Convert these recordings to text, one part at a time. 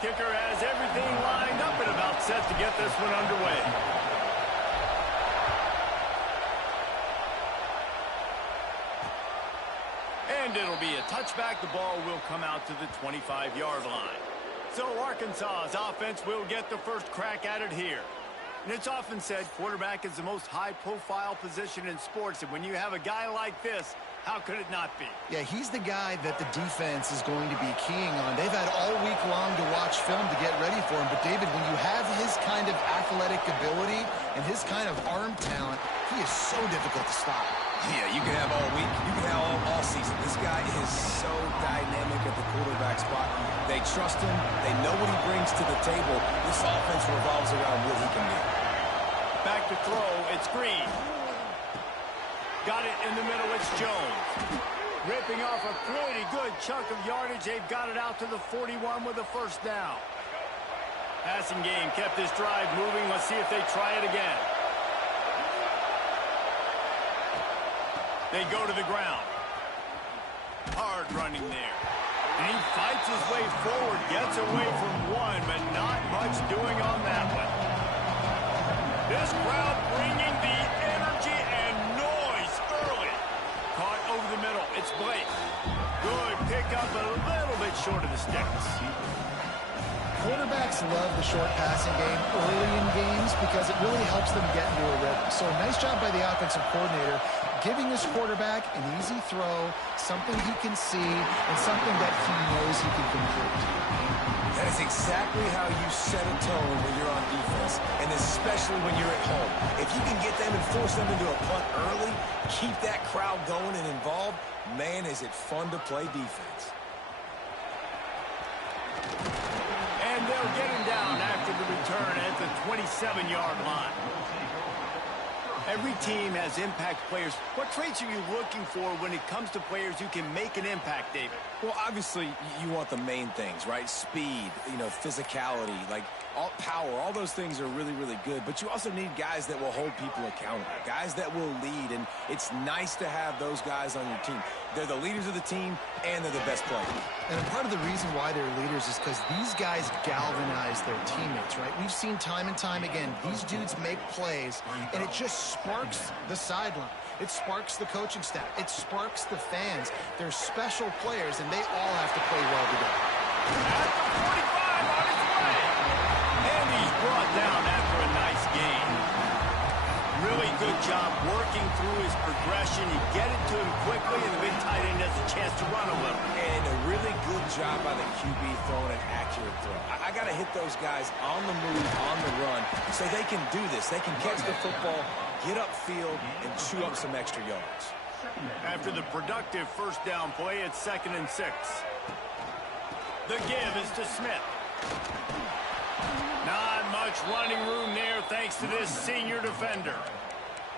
Kicker has everything lined up and about set to get this one underway. And it'll be a touchback. The ball will come out to the 25-yard line. So Arkansas's offense will get the first crack at it here. And it's often said quarterback is the most high-profile position in sports. And when you have a guy like this, how could it not be? Yeah, he's the guy that the defense is going to be keying on. They've had all week long to watch film to get ready for him. But, David, when you have his kind of athletic ability and his kind of arm talent, he is so difficult to stop. Yeah, you can have all week. You can have all season. This guy is so dynamic at the quarterback spot. They trust him. They know what he brings to the table. This offense revolves around what he can do. Back to throw. It's Green. Got it in the middle. It's Jones. Ripping off a pretty good chunk of yardage. They've got it out to the 41 with a first down. Passing game kept this drive moving. Let's see if they try it again. They go to the ground. Hard running there. And he fights his way forward. Gets away from one, but not much doing on that one. This crowd bringing the energy and noise early. Caught over the middle. It's Blake. Good pickup, but a little bit short of the sticks. Quarterbacks love the short passing game early in games because it really helps them get into a rhythm. So nice job by the offensive coordinator giving his quarterback an easy throw, something he can see, and something that he knows he can complete. That is exactly how you set a tone when you're on defense, and especially when you're at home. If you can get them and force them into a punt early, keep that crowd going and involved, man, is it fun to play defense. And they'll get him down after the return at the 27-yard line. Every team has impact players. What traits are you looking for when it comes to players who can make an impact, David? Well, obviously, you want the main things, right? Speed, physicality, like power. All those things are really, really good. But you also need guys that will hold people accountable, guys that will lead. And it's nice to have those guys on your team. They're the leaders of the team, and they're the best players. And part of the reason why they're leaders is because these guys galvanize their teammates, right? We've seen time and time again, these dudes make plays, and it just sparks the sideline. It sparks the coaching staff. It sparks the fans. They're special players, and they all have to play well together. At the 45 on its way. And he's brought down after a nice game. Really good job working through his progression. You get it to him quickly, and the big tight end has a chance to run a little. And a really good job by the QB throwing an accurate throw. I got to hit those guys on the move, on the run, so they can do this. They can catch the football, get upfield, and chew up some extra yards. After the productive first down play, it's 2nd and 6. The give is to Smith. Not much running room there thanks to this senior defender.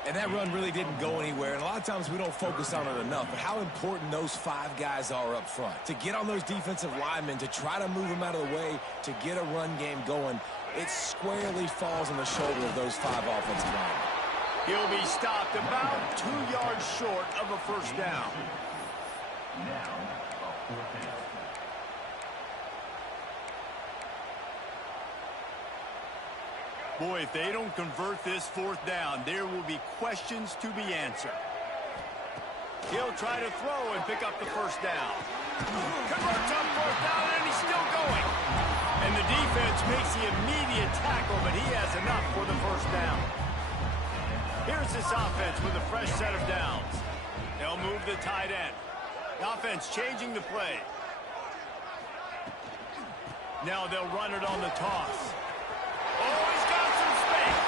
And that run really didn't go anywhere. And a lot of times we don't focus on it enough. But how important those 5 guys are up front. To get on those defensive linemen, to try to move them out of the way, to get a run game going, it squarely falls on the shoulder of those 5 offensive linemen. He'll be stopped about 2 yards short of a first down. Boy, if they don't convert this 4th down, there will be questions to be answered. He'll try to throw and pick up the first down. Converts on 4th down, and he's still going. And the defense makes the immediate tackle, but he has enough for the first down. Here's this offense with a fresh set of downs. They'll move the tight end. The offense changing the play. Now they'll run it on the toss. Oh, he's got some space.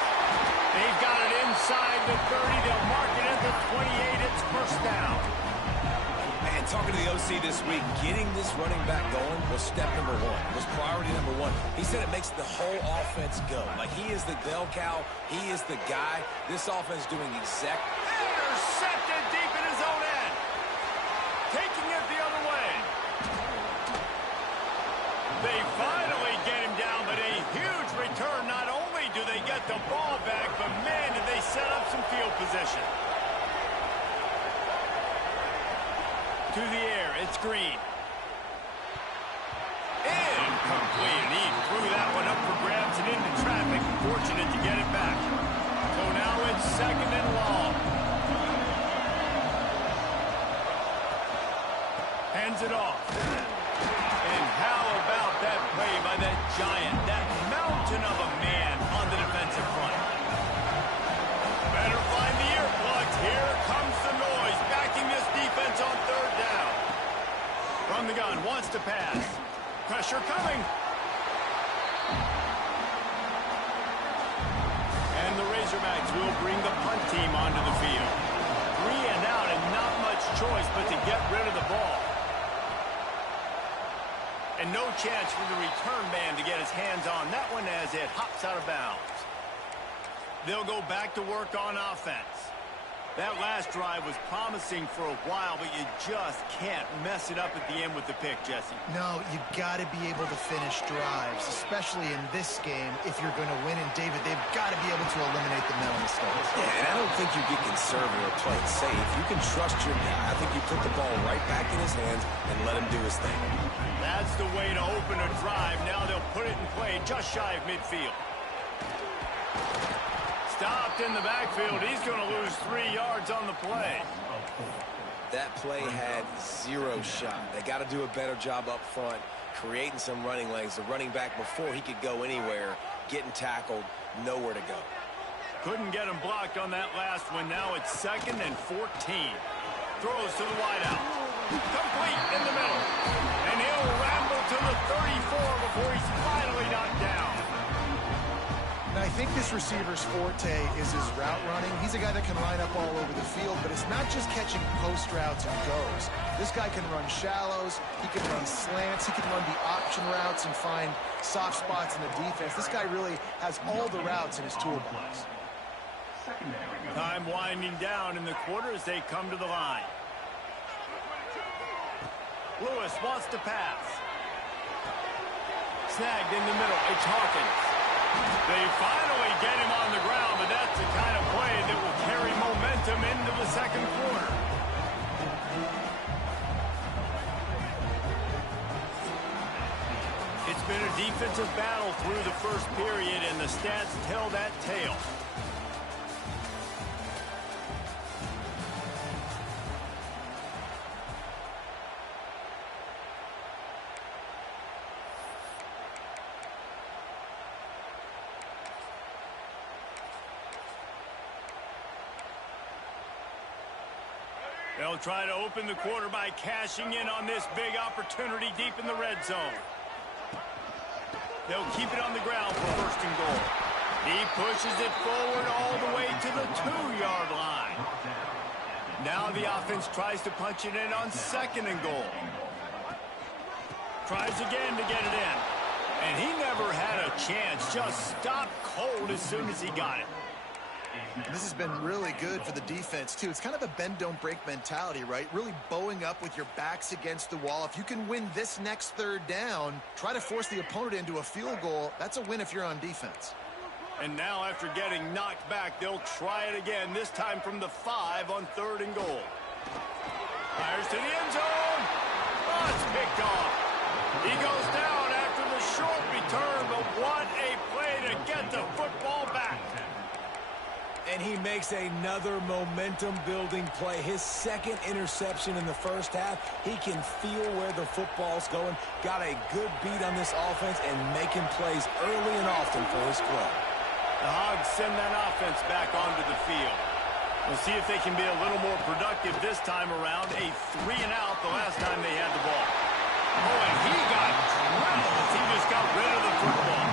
They've got it inside the 30. They'll mark it at the 28. It's first down. And talking to the OC this week, getting this running back going was step number 1, was priority number 1. He said it makes the whole offense go. Like he is the bell cow, he is the guy. This offense doing exactly. Intercepted deep in his own end. Taking it the other way. They finally get him down, but a huge return. Not only do they get the ball back, but man, did they set up some field position. To the air, it's Green. Incomplete, and he fortunate to get it back. So now it's 2nd and long. Hands it off. And how about that play by that giant, that mountain of a man on the defensive front? Better find the earplugs. Here comes the noise, backing this defense on 3rd down. From the gun, wants to pass. Pressure coming. And the Razorbacks will bring the punt team onto the field. 3 and out and not much choice but to get rid of the ball. And no chance for the return man to get his hands on that one as it hops out of bounds. They'll go back to work on offense. That last drive was promising for a while, but you just can't mess it up at the end with the pick, Jesse. No, you got to be able to finish drives, especially in this game. If you're going to win, and David, they've got to be able to eliminate the mental mistakes. Yeah, and I don't think you get conservative or play it safe. You can trust your guy. I think you put the ball right back in his hands and let him do his thing. That's the way to open a drive. Now they'll put it in play just shy of midfield. Stopped in the backfield. He's going to lose 3 yards on the play. That play had 0 shot. They got to do a better job up front, creating some running lanes. The running back, before he could go anywhere, getting tackled, nowhere to go. Couldn't get him blocked on that last one. Now it's 2nd and 14. Throws to the wideout. Complete in the middle. And he'll ramble to the 34 before he's finally knocked down. Now, I think this receiver's forte is his route running. He's a guy that can line up all over the field, but it's not just catching post routes and goes. This guy can run shallows, he can run slants, he can run the option routes and find soft spots in the defense. This guy really has all the routes in his toolbox. Time winding down in the quarter as they come to the line. Lewis wants to pass. Snagged in the middle. It's Hawkins. They finally get him on the ground, but that's the kind of play that will carry momentum into the 2nd quarter. It's been a defensive battle through the 1st period, and the stats tell that tale. They'll try to open the quarter by cashing in on this big opportunity deep in the red zone. They'll keep it on the ground for 1st and goal. He pushes it forward all the way to the 2-yard line. Now the offense tries to punch it in on 2nd and goal. Tries again to get it in. And he never had a chance. Just stopped cold as soon as he got it. This has been really good for the defense, too. It's kind of a bend-don't-break mentality, right? Really bowing up with your backs against the wall. If you can win this next 3rd down, try to force the opponent into a field goal. That's a win if you're on defense. And now after getting knocked back, they'll try it again, this time from the 5 on 3rd and goal. Fires to the end zone. Oh, it's picked off. He goes down after the short return, but what a play to get the football back. And he makes another momentum-building play. His 2nd interception in the 1st half. He can feel where the football's going. Got a good beat on this offense and making plays early and often for his club. The Hogs send that offense back onto the field. We'll see if they can be a little more productive this time around. A 3 and out the last time they had the ball. Oh, and he got drilled as he just got rid of the football.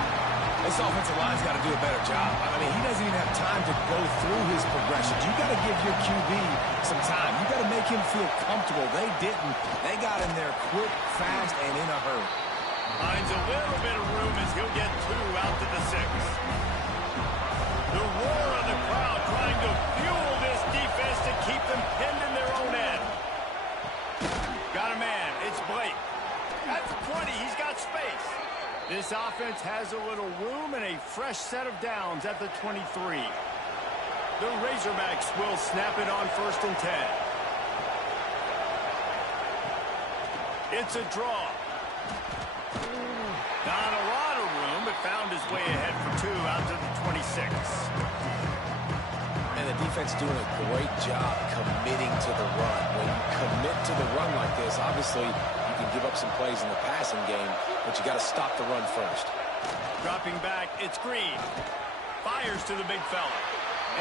This offensive line's got to do a better job. I mean, he doesn't even have time to go through his progressions. You got to give your QB some time. You got to make him feel comfortable. They didn't. They got in there quick, fast, and in a hurry. Finds a little bit of room as he'll get 2 out to the 6. The roar of the crowd trying to fuel this defense to keep them pinned in their own end. Got a man. It's Blake. At the 20, he's got space. This offense has a little room and a fresh set of downs at the 23. The Razorbacks will snap it on 1st and 10. It's a draw. Not a lot of room, but found his way ahead for 2 out to the 20. 26. And the defense doing a great job committing to the run. When you commit to the run like this, obviously you can give up some plays in the passing game, but you got to stop the run first. Dropping back, it's Green. Fires to the big fella.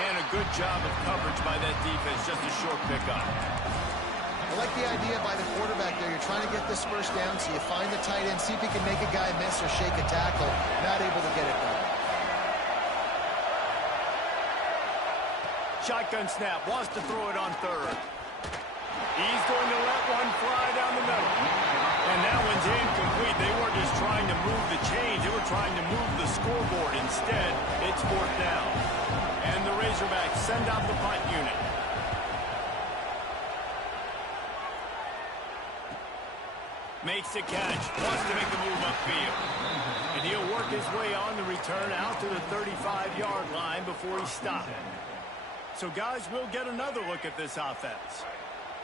And a good job of coverage by that defense, just a short pickup. I like the idea by the quarterback there. You're trying to get this first down, so you find the tight end, see if he can make a guy miss or shake a tackle. Not able to get it done. Shotgun snap, wants to throw it on third. He's going to let one fly down the middle. And that one's incomplete. They weren't just trying to move the chains. They were trying to move the scoreboard. Instead, it's fourth down. And the Razorbacks send out the punt unit. Makes the catch. Wants to make the move upfield. And he'll work his way on the return out to the 35-yard line before he stopped. So, guys, we'll get another look at this offense.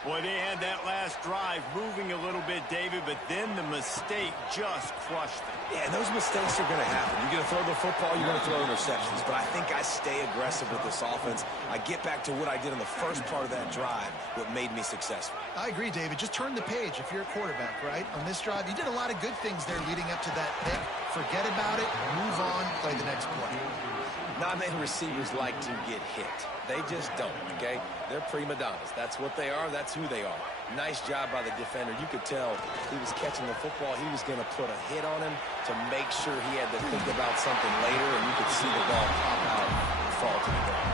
Boy, they had that last drive moving a little bit, David, but then the mistake just crushed them. Yeah, and those mistakes are going to happen. You're going to throw the football, you're going to throw interceptions. But I think I stay aggressive with this offense. I get back to what I did in the first part of that drive, what made me successful. I agree, David. Just turn the page if you're a quarterback, right? On this drive, you did a lot of good things there leading up to that pick. Forget about it, move on, play the next play. Not many receivers like to get hit. They just don't, okay? They're prima donnas. That's what they are. That's who they are. Nice job by the defender. You could tell he was catching the football. He was going to put a hit on him to make sure he had to think about something later, and you could see the ball pop out and fall to the ground.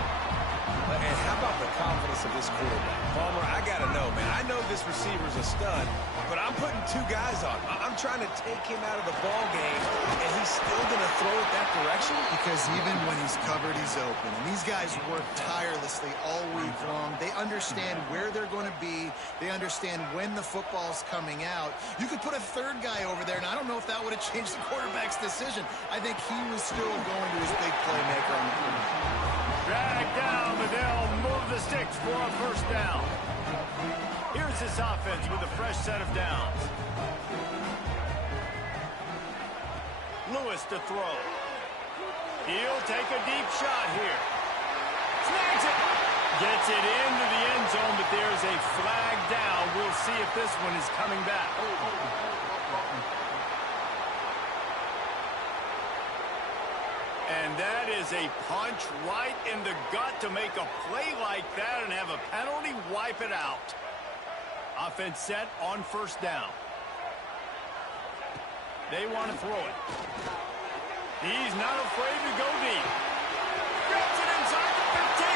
And how about the confidence of this quarterback? Palmer, I got to know, man. I know this receiver's a stud, but I'm putting two guys on. I'm trying to take him out of the ball game, and he's still going to throw it that direction? Because even when he's covered, he's open. And these guys work tirelessly all week long. They understand where they're going to be. They understand when the football's coming out. You could put a third guy over there, and I don't know if that would have changed the quarterback's decision. I think he was still going to his big playmaker on the corner. Drag down, but they'll move the sticks for a first down. Here's this offense with a fresh set of downs. Lewis to throw. He'll take a deep shot here. Snags it. Gets it into the end zone, but there's a flag down. We'll see if this one is coming back. And that is a punch right in the gut to make a play like that and have a penalty wipe it out. Offense set on first down. They want to throw it. He's not afraid to go deep. Grabs it inside the 15.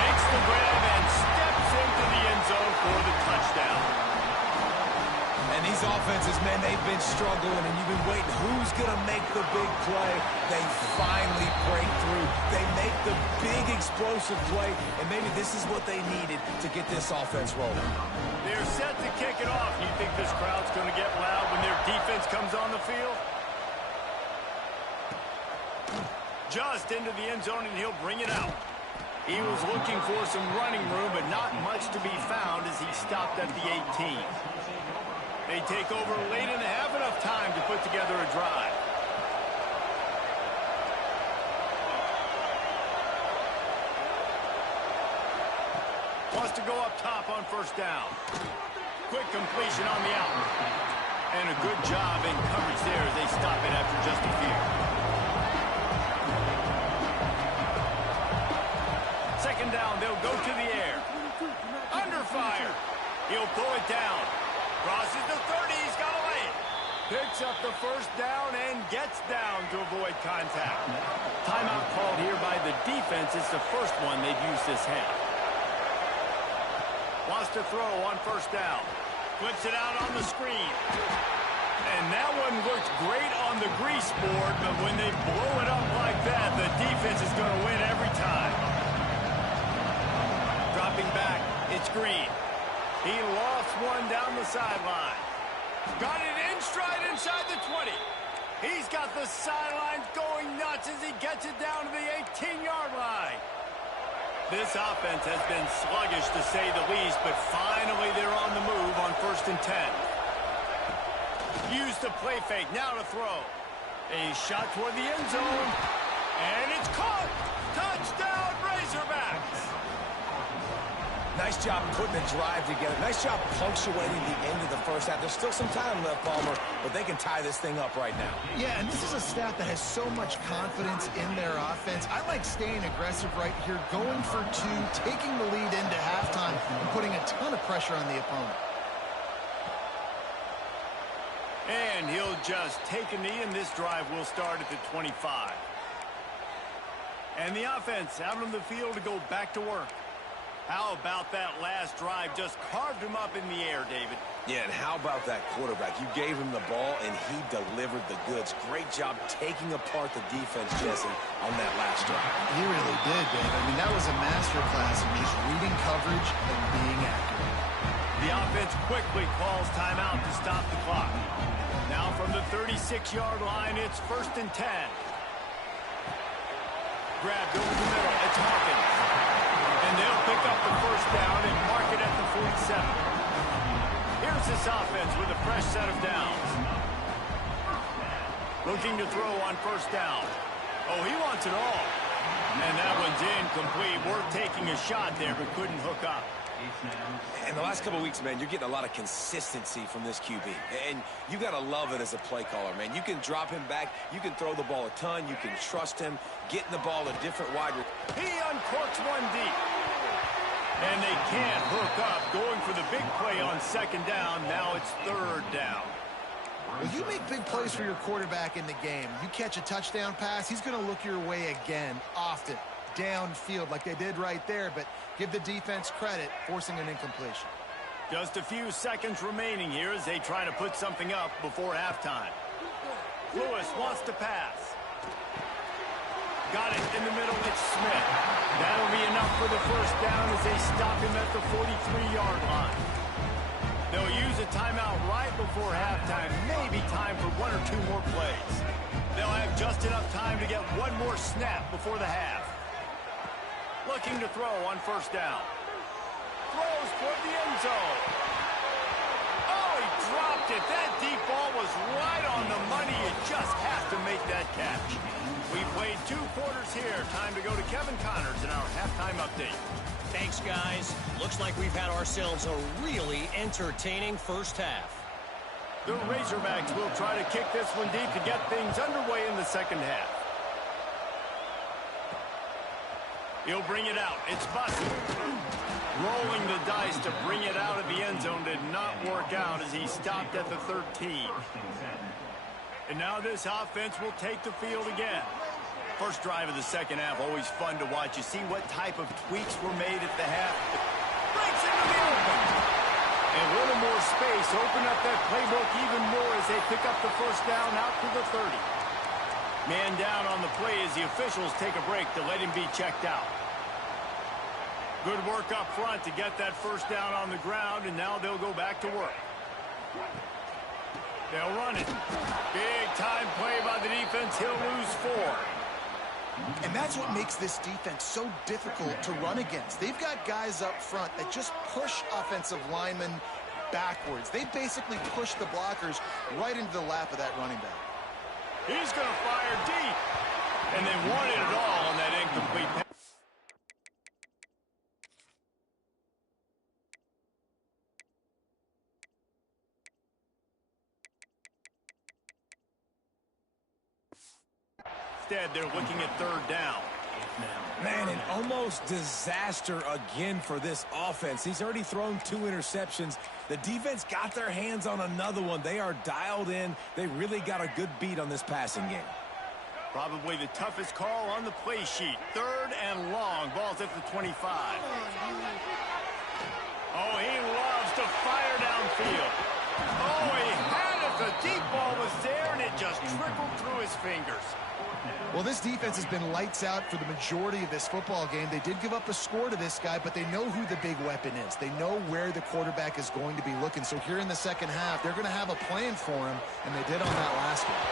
Makes the grab and steps into the end zone for the touchdown. And these offenses, man, they've been struggling, and you've been waiting. Who's going to make the big play? They finally break through. They make the big explosive play, and maybe this is what they needed to get this offense rolling. They're set to kick it off. You think this crowd's going to get loud when their defense comes on the field? Just into the end zone, and he'll bring it out. He was looking for some running room, but not much to be found as he stopped at the 18. They take over late and have enough time to put together a drive. Wants to go up top on first down. Quick completion on the out. And a good job in coverage there as they stop it after just a few. Second down, they'll go to the air. Under fire. He'll pull it down. Crosses the 30, he's got away. Picks up the first down and gets down to avoid contact. Timeout called here by the defense. It's the first one they've used this half. Wants to throw on first down. Flips it out on the screen. And that one looked great on the grease board, but when they blow it up like that, the defense is going to win every time. Dropping back, it's Green. He lost one down the sideline. Got it in stride inside the 20. He's got the sidelines going nuts as he gets it down to the 18-yard line. This offense has been sluggish to say the least, but finally they're on the move on 1st and 10. Use the play fake, now to throw. A shot toward the end zone. And it's caught. Touchdown, Razorbacks. Nice job putting a drive together. Nice job punctuating the end of the first half. There's still some time left, Palmer, but they can tie this thing up right now. Yeah, and this is a staff that has so much confidence in their offense. I like staying aggressive right here, going for two, taking the lead into halftime, and putting a ton of pressure on the opponent. And he'll just take a knee, and this drive will start at the 25. And the offense out on the field to go back to work. How about that last drive? Just carved him up in the air, David. Yeah, and how about that quarterback? You gave him the ball, and he delivered the goods. Great job taking apart the defense, Jesse, on that last drive. He really did, Dave. I mean, that was a masterclass in just reading coverage and being accurate. The offense quickly calls timeout to stop the clock. Now from the 36-yard line, it's 1st and 10. Grabbed over the middle. It's Hawkins. And they'll pick up the first down and mark it at the 47. Here's this offense with a fresh set of downs. Looking to throw on 1st down. Oh, he wants it all. And that one's incomplete. Worth taking a shot there, but couldn't hook up. In the last couple of weeks, man, you're getting a lot of consistency from this QB. And you got to love it as a play caller, man. You can drop him back. You can throw the ball a ton. You can trust him. Getting the ball a different wide. He uncorks one deep. And they can't hook up. Going for the big play on 2nd down. Now it's 3rd down. Well, you make big plays for your quarterback in the game. You catch a touchdown pass, he's going to look your way again, often, downfield like they did right there, but give the defense credit, forcing an incompletion. Just a few seconds remaining here as they try to put something up before halftime. Lewis wants to pass. Got it in the middle, it's Smith. That'll be enough for the 1st down as they stop him at the 43-yard line. They'll use a timeout right before halftime. Maybe time for 1 or 2 more plays. They'll have just enough time to get one more snap before the half. Looking to throw on 1st down. Throws toward the end zone. Oh, he dropped it. That deep ball was right on the money. You just have to make that catch. We played 2 quarters here. Time to go to Kevin Connors in our halftime update. Thanks, guys. Looks like we've had ourselves a really entertaining first half. The Razorbacks will try to kick this one deep to get things underway in the 2nd half. He'll bring it out. It's Bussey. Rolling the dice to bring it out of the end zone did not work out as he stopped at the 13. And now this offense will take the field again. First drive of the 2nd half, always fun to watch. You see what type of tweaks were made at the half. Breaks into the open. And a little more space. Open up that playbook even more as they pick up the 1st down out to the 30. Man down on the play as the officials take a break to let him be checked out. Good work up front to get that 1st down on the ground, and now they'll go back to work. They'll run it. Big time play by the defense. He'll lose 4. And that's what makes this defense so difficult to run against. They've got guys up front that just push offensive linemen backwards. They basically push the blockers right into the lap of that running back. He's going to fire deep. And they wanted it all on that incomplete pass. Instead, they're looking at 3rd down. Man, an almost disaster again for this offense. He's already thrown 2 interceptions. The defense got their hands on another one. They are dialed in. They really got a good beat on this passing game. Probably the toughest call on the play sheet. 3rd and long. Ball's at the 25. Oh, he loves to fire downfield. Oh, he had it. The deep ball was there, and it just trickled through his fingers. Well, this defense has been lights out for the majority of this football game. They did give up a score to this guy, but they know who the big weapon is. They know where the quarterback is going to be looking. So here in the 2nd half, they're going to have a plan for him, and they did on that last one.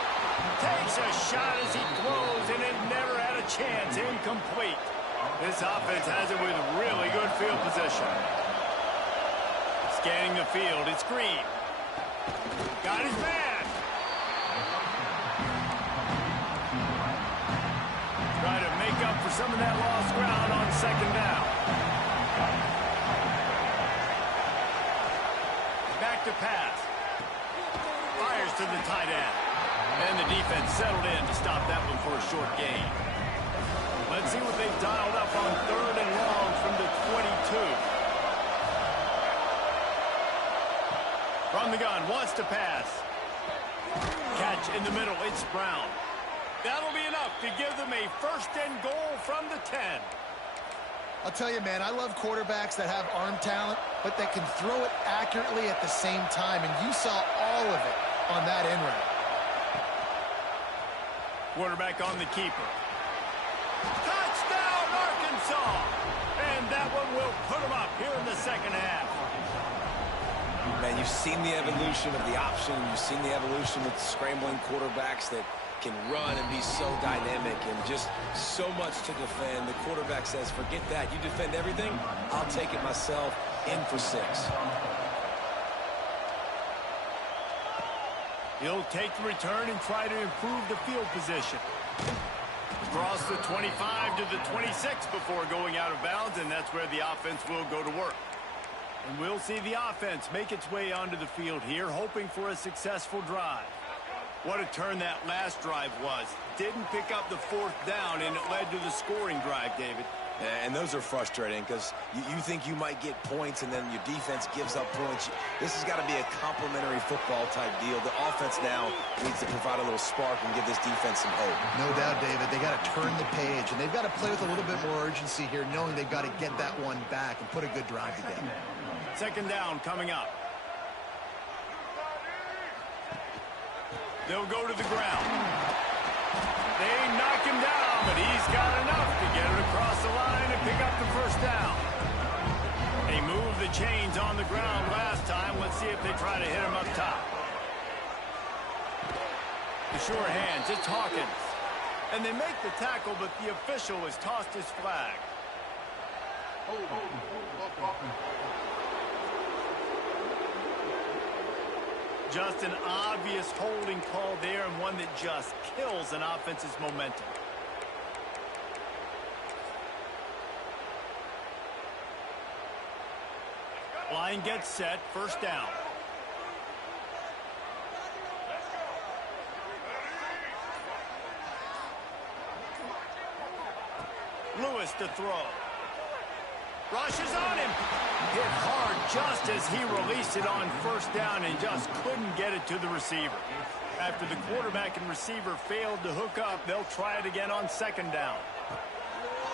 Takes a shot as he throws, and it never had a chance. Incomplete. This offense has it with really good field position. Scanning the field, it's Green. Got his man. some of that lost ground on second down. Back to pass. Fires to the tight end. And the defense settled in to stop that one for a short gain. Let's see what they've dialed up on third and long from the 22. From the gun, wants to pass. Catch in the middle, it's Brown. That'll be enough to give them a first and goal from the 10. I'll tell you, man, I love quarterbacks that have arm talent, but that can throw it accurately at the same time, and you saw all of it on that in route. Quarterback on the keeper. Touchdown, Arkansas! And that one will put them up here in the second half. Man, you've seen the evolution of the option. You've seen the evolution with scrambling quarterbacks that can run and be so dynamic and just so much to defend. The quarterback says, forget that. You defend everything, I'll take it myself. In for 6. He'll take the return and try to improve the field position. Across the 25 to the 26 before going out of bounds, and that's where the offense will go to work. And we'll see the offense make its way onto the field here, hoping for a successful drive. What a turn that last drive was. Didn't pick up the fourth down, and it led to the scoring drive, David. And those are frustrating because you think you might get points and then your defense gives up points. This has got to be a complementary football type deal. The offense now needs to provide a little spark and give this defense some hope. No doubt, David. They got to turn the page, and they've got to play with a little bit more urgency here, knowing they've got to get that one back and put a good drive together. Second down coming up. They'll go to the ground. They knock him down, but he's got enough to get it across the line and pick up the first down. They moved the chains on the ground last time. Let's see if they try to hit him up top. The sure hands, it's Hawkins. And they make the tackle, but the official has tossed his flag. Just an obvious holding call there, and one that just kills an offense's momentum. Line gets set, first down. Lewis to throw. Rushes on him. Hit hard just as he released it on first down and just couldn't get it to the receiver. After the quarterback and receiver failed to hook up, they'll try it again on second down.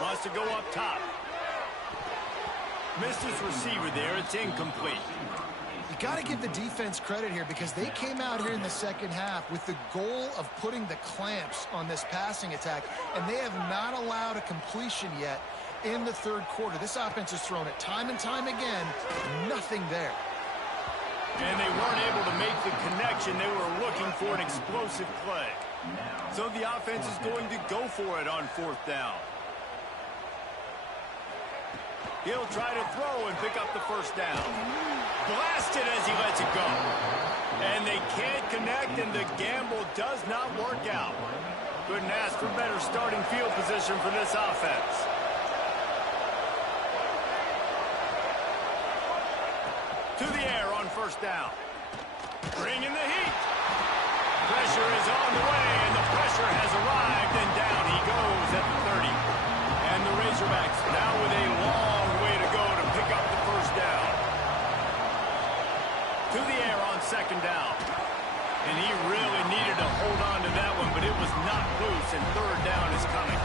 Wants to go up top. Missed his receiver there. It's incomplete. You got to give the defense credit here because they came out here in the second half with the goal of putting the clamps on this passing attack, and they have not allowed a completion yet in the third quarter. This offense has thrown it time and time again. Nothing there. And they weren't able to make the connection. They were looking for an explosive play. So the offense is going to go for it on fourth down. He'll try to throw and pick up the first down. Blasted as he lets it go. And they can't connect, and the gamble does not work out. Couldn't ask for better starting field position for this offense. To the air on first down. Bringing the heat. Pressure is on the way, and the pressure has arrived, and down he goes at the 30. And the Razorbacks now with a long way to go to pick up the first down. To the air on second down. And he really needed to hold on to that one, but it was knocked loose, and third down is coming.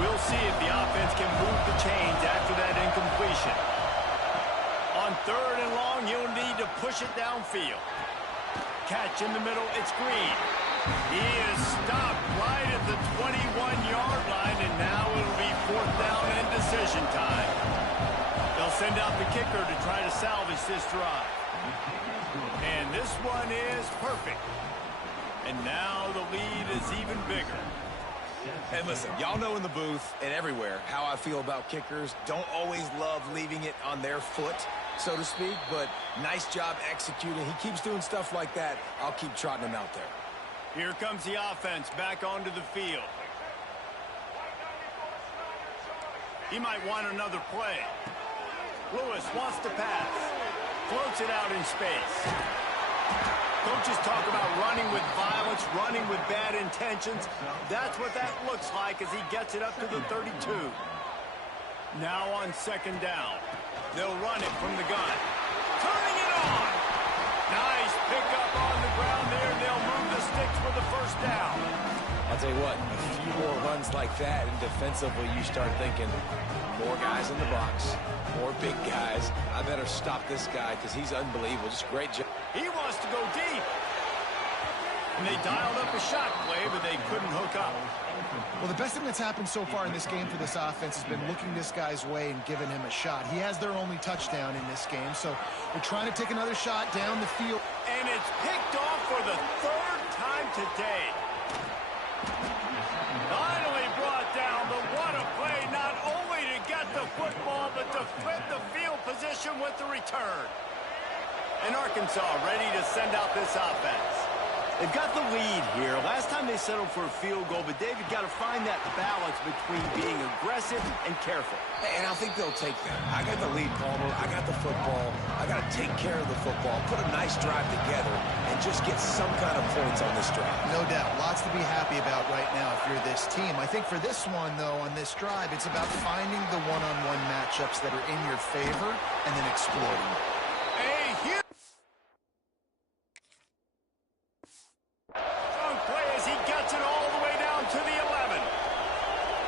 We'll see if the offense can move the chains after that incompletion. On third and long, he'll need to push it downfield. Catch in the middle, it's Green. He is stopped right at the 21-yard line, and now it'll be fourth down and decision time. They'll send out the kicker to try to salvage this drive. And this one is perfect. And now the lead is even bigger. And listen, y'all know in the booth and everywhere how I feel about kickers. Don't always love leaving it on their foot, so to speak, but nice job executing. He keeps doing stuff like that. I'll keep trotting him out there. Here comes the offense back onto the field. He might want another play. Lewis wants to pass. Floats it out in space. Coaches talk about running with violence, running with bad intentions. That's what that looks like as he gets it up to the 32. Now on second down. They'll run it from the gun. Turning it on. Nice pickup on the ground there. They'll move the sticks for the first down. I'll tell you what, a few more runs like that, and defensively you start thinking, more guys in the box, more big guys. I better stop this guy because he's unbelievable. Just great job. He wants to go deep. And they dialed up a shot play, but they couldn't hook up. Well, the best thing that's happened so far in this game for this offense has been looking this guy's way and giving him a shot. He has their only touchdown in this game, so they're trying to take another shot down the field. And it's picked off for the third time today. Finally brought down, but what a play, not only to get the football, but to flip the field position with the return. And Arkansas ready to send out this offense. They've got the lead here. Last time they settled for a field goal, but David got to find that balance between being aggressive and careful. And I think they'll take that. I got the lead, Palmer. I got the football. I got to take care of the football, put a nice drive together, and just get some kind of points on this drive. No doubt. Lots to be happy about right now if you're this team. I think for this one, though, on this drive, it's about finding the one-on-one matchups that are in your favor and then exploiting them.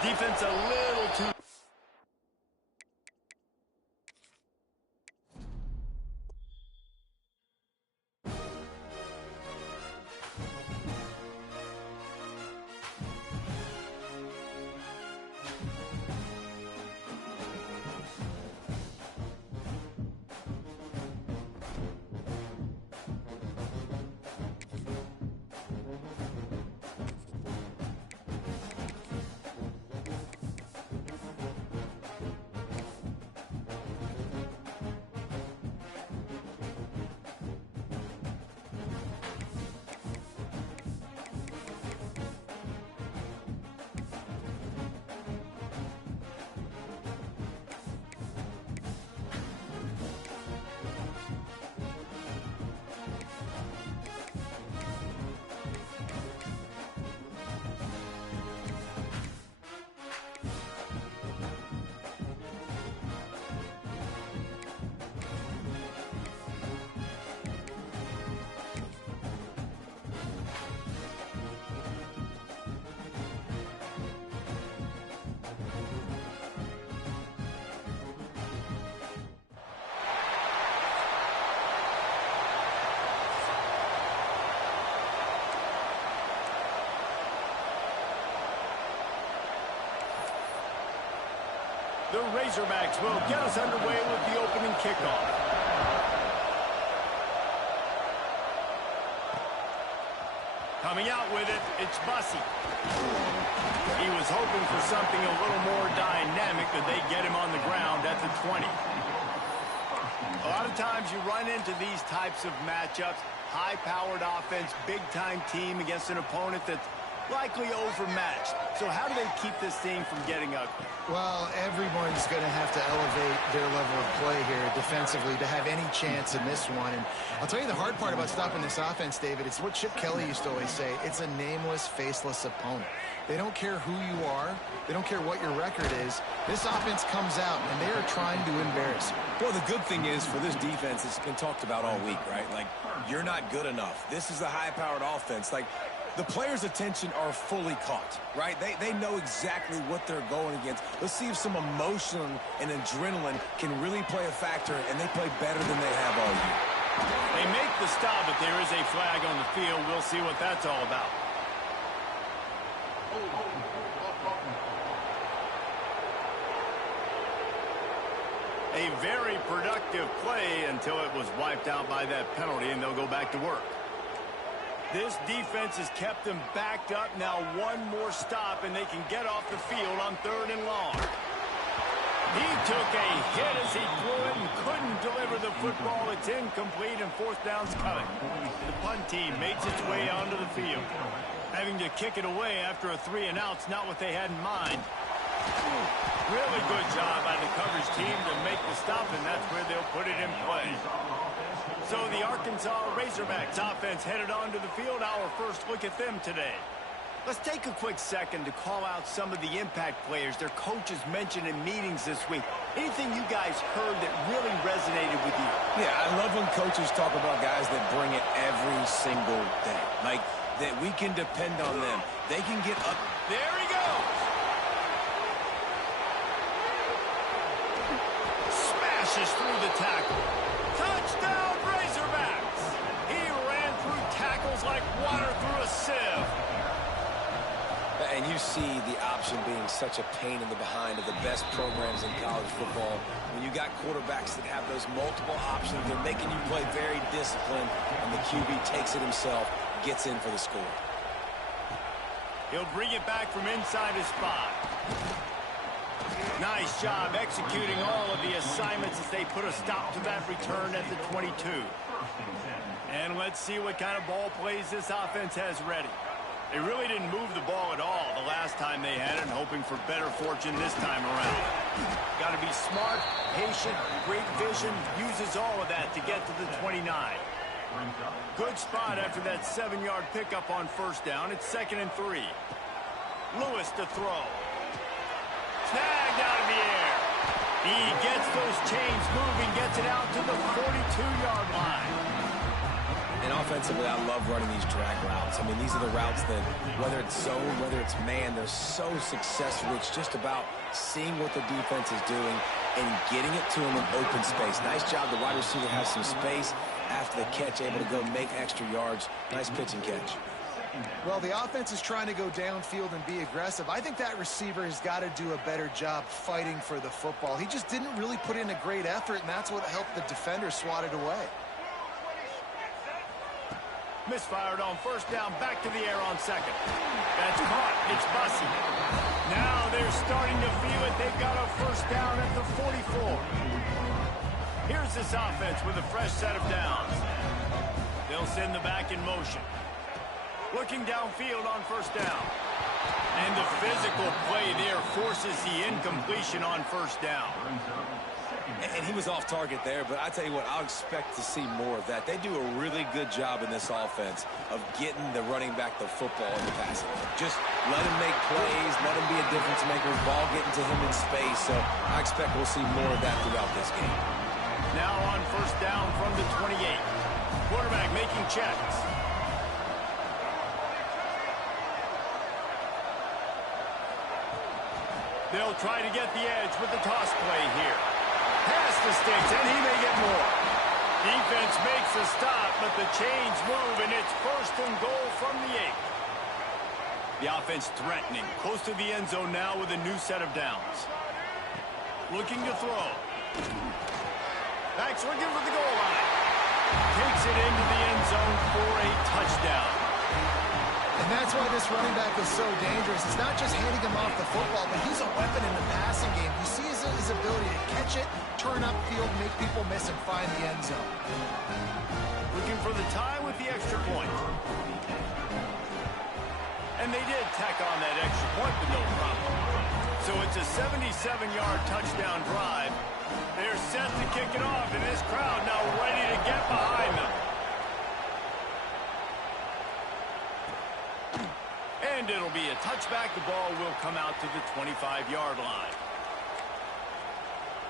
Defense a little too... The Razorbacks will get us underway with the opening kickoff. Coming out with it, it's Bussey. He was hoping for something a little more dynamic, but they get him on the ground at the 20. A lot of times you run into these types of matchups, high-powered offense, big-time team against an opponent that's likely overmatched. So how do they keep this thing from getting ugly? Well, everyone's going to have to elevate their level of play here defensively to have any chance in this one. And I'll tell you the hard part about stopping this offense, David, it's what Chip Kelly used to always say. It's a nameless, faceless opponent. They don't care who you are. They don't care what your record is. This offense comes out, and they are trying to embarrass you. Well, the good thing is for this defense, it's been talked about all week, right? Like, you're not good enough. This is a high-powered offense. Like, the players' attention are fully caught, right? They know exactly what they're going against. Let's see if some emotion and adrenaline can really play a factor, and they play better than they have all year. They make the stop, but there is a flag on the field. We'll see what that's all about. A very productive play until it was wiped out by that penalty, and they'll go back to work. This defense has kept them backed up. Now one more stop, and they can get off the field on 3rd and long. He took a hit as he threw it and couldn't deliver the football. It's incomplete, and 4th down's coming. The punt team makes its way onto the field. Having to kick it away after a 3-and-out's not what they had in mind. Really good job by the coverage team to make the stop, and that's where they'll put it in play. So the Arkansas Razorbacks offense headed onto the field. Our first look at them today. Let's take a quick second to call out some of the impact players their coaches mentioned in meetings this week. Anything you guys heard that really resonated with you? Yeah, I love when coaches talk about guys that bring it every single day. Like, that we can depend on them. They can get up. There he goes. Smashes through the tackle. Touchdown, Razorbacks. He ran through tackles like water through a sieve. And you see the option being such a pain in the behind of the best programs in college football. When you got quarterbacks that have those multiple options, they're making you play very disciplined, and the QB takes it himself, gets in for the score. He'll bring it back from inside his spot. Nice job executing all of the assignments as they put a stop to that return at the 22. And let's see what kind of ball plays this offense has ready. They really didn't move the ball at all the last time they had it, hoping for better fortune this time around. Got to be smart, patient, great vision, uses all of that to get to the 29. Good spot after that 7-yard pickup on first down. It's 2nd and 3. Lewis to throw. Snagged out of the air. He gets those chains moving, gets it out to the 42-yard line. And offensively, I love running these drag routes. I mean, these are the routes that, whether it's zone, whether it's man, they're so successful. It's just about seeing what the defense is doing and getting it to them in open space. Nice job. The wide receiver has some space after the catch, able to go make extra yards. Nice pitch and catch. Well, the offense is trying to go downfield and be aggressive. I think that receiver has got to do a better job fighting for the football. He just didn't really put in a great effort, and that's what helped the defender swat it away. Misfired on first down, back to the air on second. That's caught. It's Bussey. Now they're starting to feel it. They've got a first down at the 44. Here's this offense with a fresh set of downs. They'll send the back in motion. Looking downfield on first down. And the physical play there forces the incompletion on first down. And he was off target there, but I tell you what, I'll expect to see more of that. They do a really good job in this offense of getting the running back the football in the passing. Just let him make plays, let him be a difference maker, ball getting to him in space. So I expect we'll see more of that throughout this game. Now on first down from the 28. Quarterback making checks. They'll try to get the edge with the toss play here. Pass the sticks, and he may get more. Defense makes a stop, but the chains move, and it's 1st and goal from the 8. The offense threatening, close to the end zone now with a new set of downs. Looking to throw. Backs looking for the goal line. Takes it into the end zone for a touchdown. And that's why this running back is so dangerous. It's not just handing him off the football, but he's a weapon in the passing game. You see his ability to catch it, turn upfield, make people miss, and find the end zone. Looking for the tie with the extra point. And they did tack on that extra point with no problem. So it's a 77-yard touchdown drive. They're set to kick it off, and this crowd now ready to get behind them. And it'll be a touchback. The ball will come out to the 25-yard line.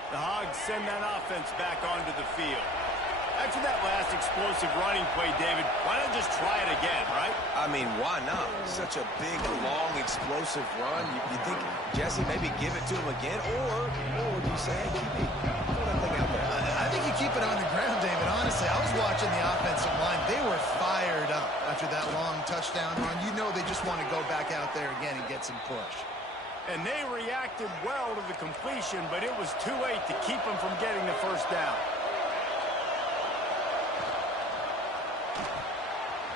The Hogs send that offense back onto the field. After that last explosive running play, David, why not just try it again, right? I mean, why not? Such a big, long, explosive run. You think, Jesse, maybe give it to him again? Or do you say, hey, QB, throw that thing out there? I think you keep it on the ground, David. Honestly, I was watching the offensive line. They were fired up after that long touchdown run. You know they just want to go back out there again and get some push. And they reacted well to the completion, but it was too late to keep them from getting the first down.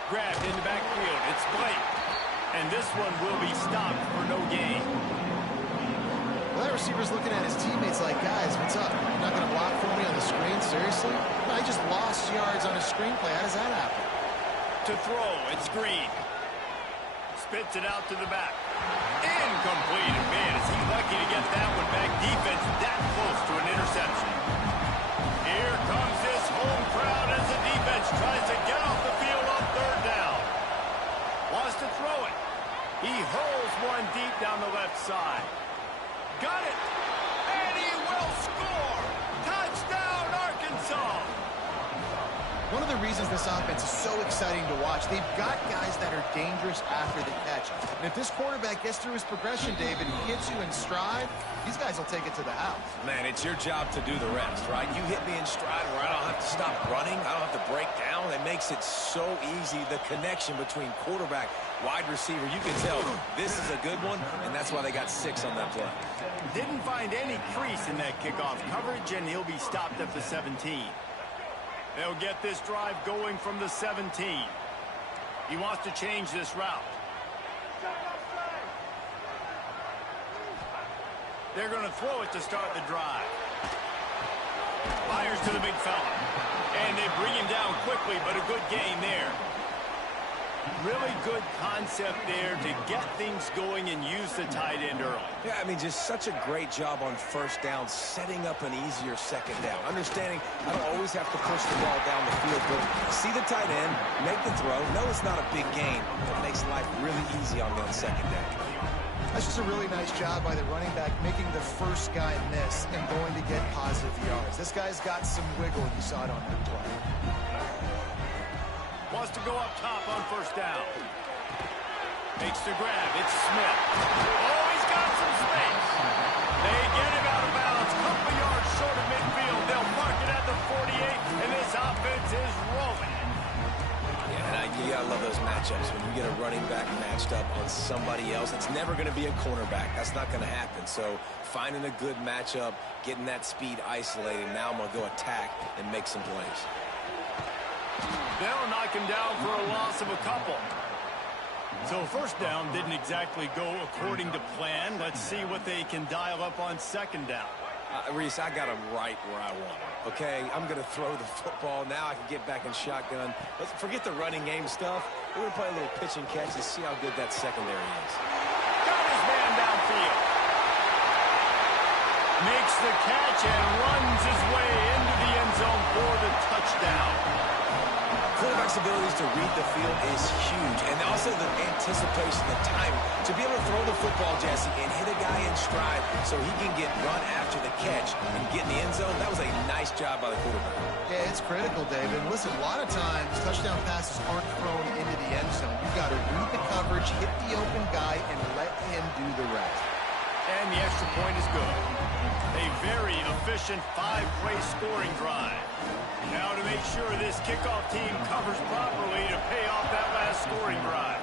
Grabbed in the backfield. It's Blake. And this one will be stopped for no gain. Well, that receiver's looking at his teammates like, guys, what's up? You're not going to block for me on the screen? Seriously? No, I just lost yards on a screenplay. How does that happen? To throw, it's Green. spits it out to the back. Incomplete. And man, is he lucky to get that one back. Defense that close to an interception. Here comes this home crowd as the defense tries to get off the field on third down. Wants to throw it. He hurls one deep down the left side. Got it. And he will score. Touchdown, Arkansas. One of the reasons this offense is so exciting to watch, they've got guys that are dangerous after the catch. And if this quarterback gets through his progression, David, he hits you in stride, these guys will take it to the house. Man, it's your job to do the rest, right? You hit me in stride where I don't have to stop running. I don't have to break down. It makes it so easy. The connection between quarterback, wide receiver, you can tell this is a good one, and that's why they got 6 on that play. Didn't find any crease in that kickoff coverage, and he'll be stopped at the 17. They'll get this drive going from the 17. He wants to change this route. They're going to throw it to start the drive. Fires to the big fella. And they bring him down quickly, but a good gain there. Really good concept there to get things going and use the tight end early. Yeah, I mean, just such a great job on first down, setting up an easier second down. Understanding I don't always have to push the ball down the field, but see the tight end, make the throw. No, it's not a big gain, but it makes life really easy on that second down. That's just a really nice job by the running back, making the first guy miss and going to get positive yards. This guy's got some wiggle. You saw it on that play. Wants to go up top on first down. Makes the grab. It's Smith. Oh, he's got some space. They get him out of bounds. Couple yards short of midfield. They'll mark it at the 48, and this offense is rolling. Yeah, and you gotta love those matchups. When you get a running back matched up on somebody else, it's never going to be a cornerback. That's not going to happen. So finding a good matchup, getting that speed isolated. Now I'm going to go attack and make some plays. They'll knock him down for a loss of a couple. So first down didn't exactly go according to plan. Let's see what they can dial up on second down. Reese, I got him right where I want him. Okay, I'm going to throw the football. Now I can get back in shotgun. Let's forget the running game stuff. We're going to play a little pitch and catch and see how good that secondary is. Got his man downfield. Makes the catch and runs his way into the end zone for the touchdown. Quarterback's abilities to read the field is huge, and also the anticipation, the time to be able to throw the football, Jesse, and hit a guy in stride so he can get run after the catch and get in the end zone. That was a nice job by the quarterback. Yeah, it's critical, David. Listen, a lot of times touchdown passes aren't thrown into the end zone. You've got to read the coverage, hit the open guy, and let him do the rest. And the extra point is good. A very efficient 5-play scoring drive. Now to make sure this kickoff team covers properly to pay off that last scoring drive.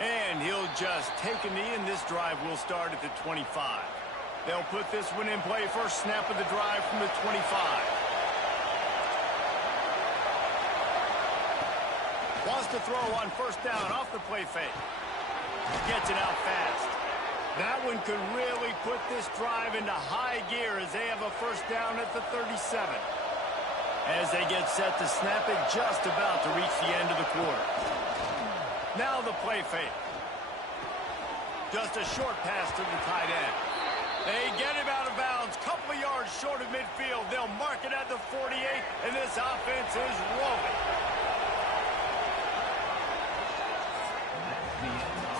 And he'll just take a knee, and this drive will start at the 25. They'll put this one in play first snap of the drive from the 25. Wants to throw on first down off the play fake. Gets it out fast. That one could really put this drive into high gear as they have a first down at the 37. As they get set to snap it, just about to reach the end of the quarter. Now the play fake. Just a short pass to the tight end. They get him out of bounds, couple of yards short of midfield. They'll mark it at the 48, and this offense is rolling.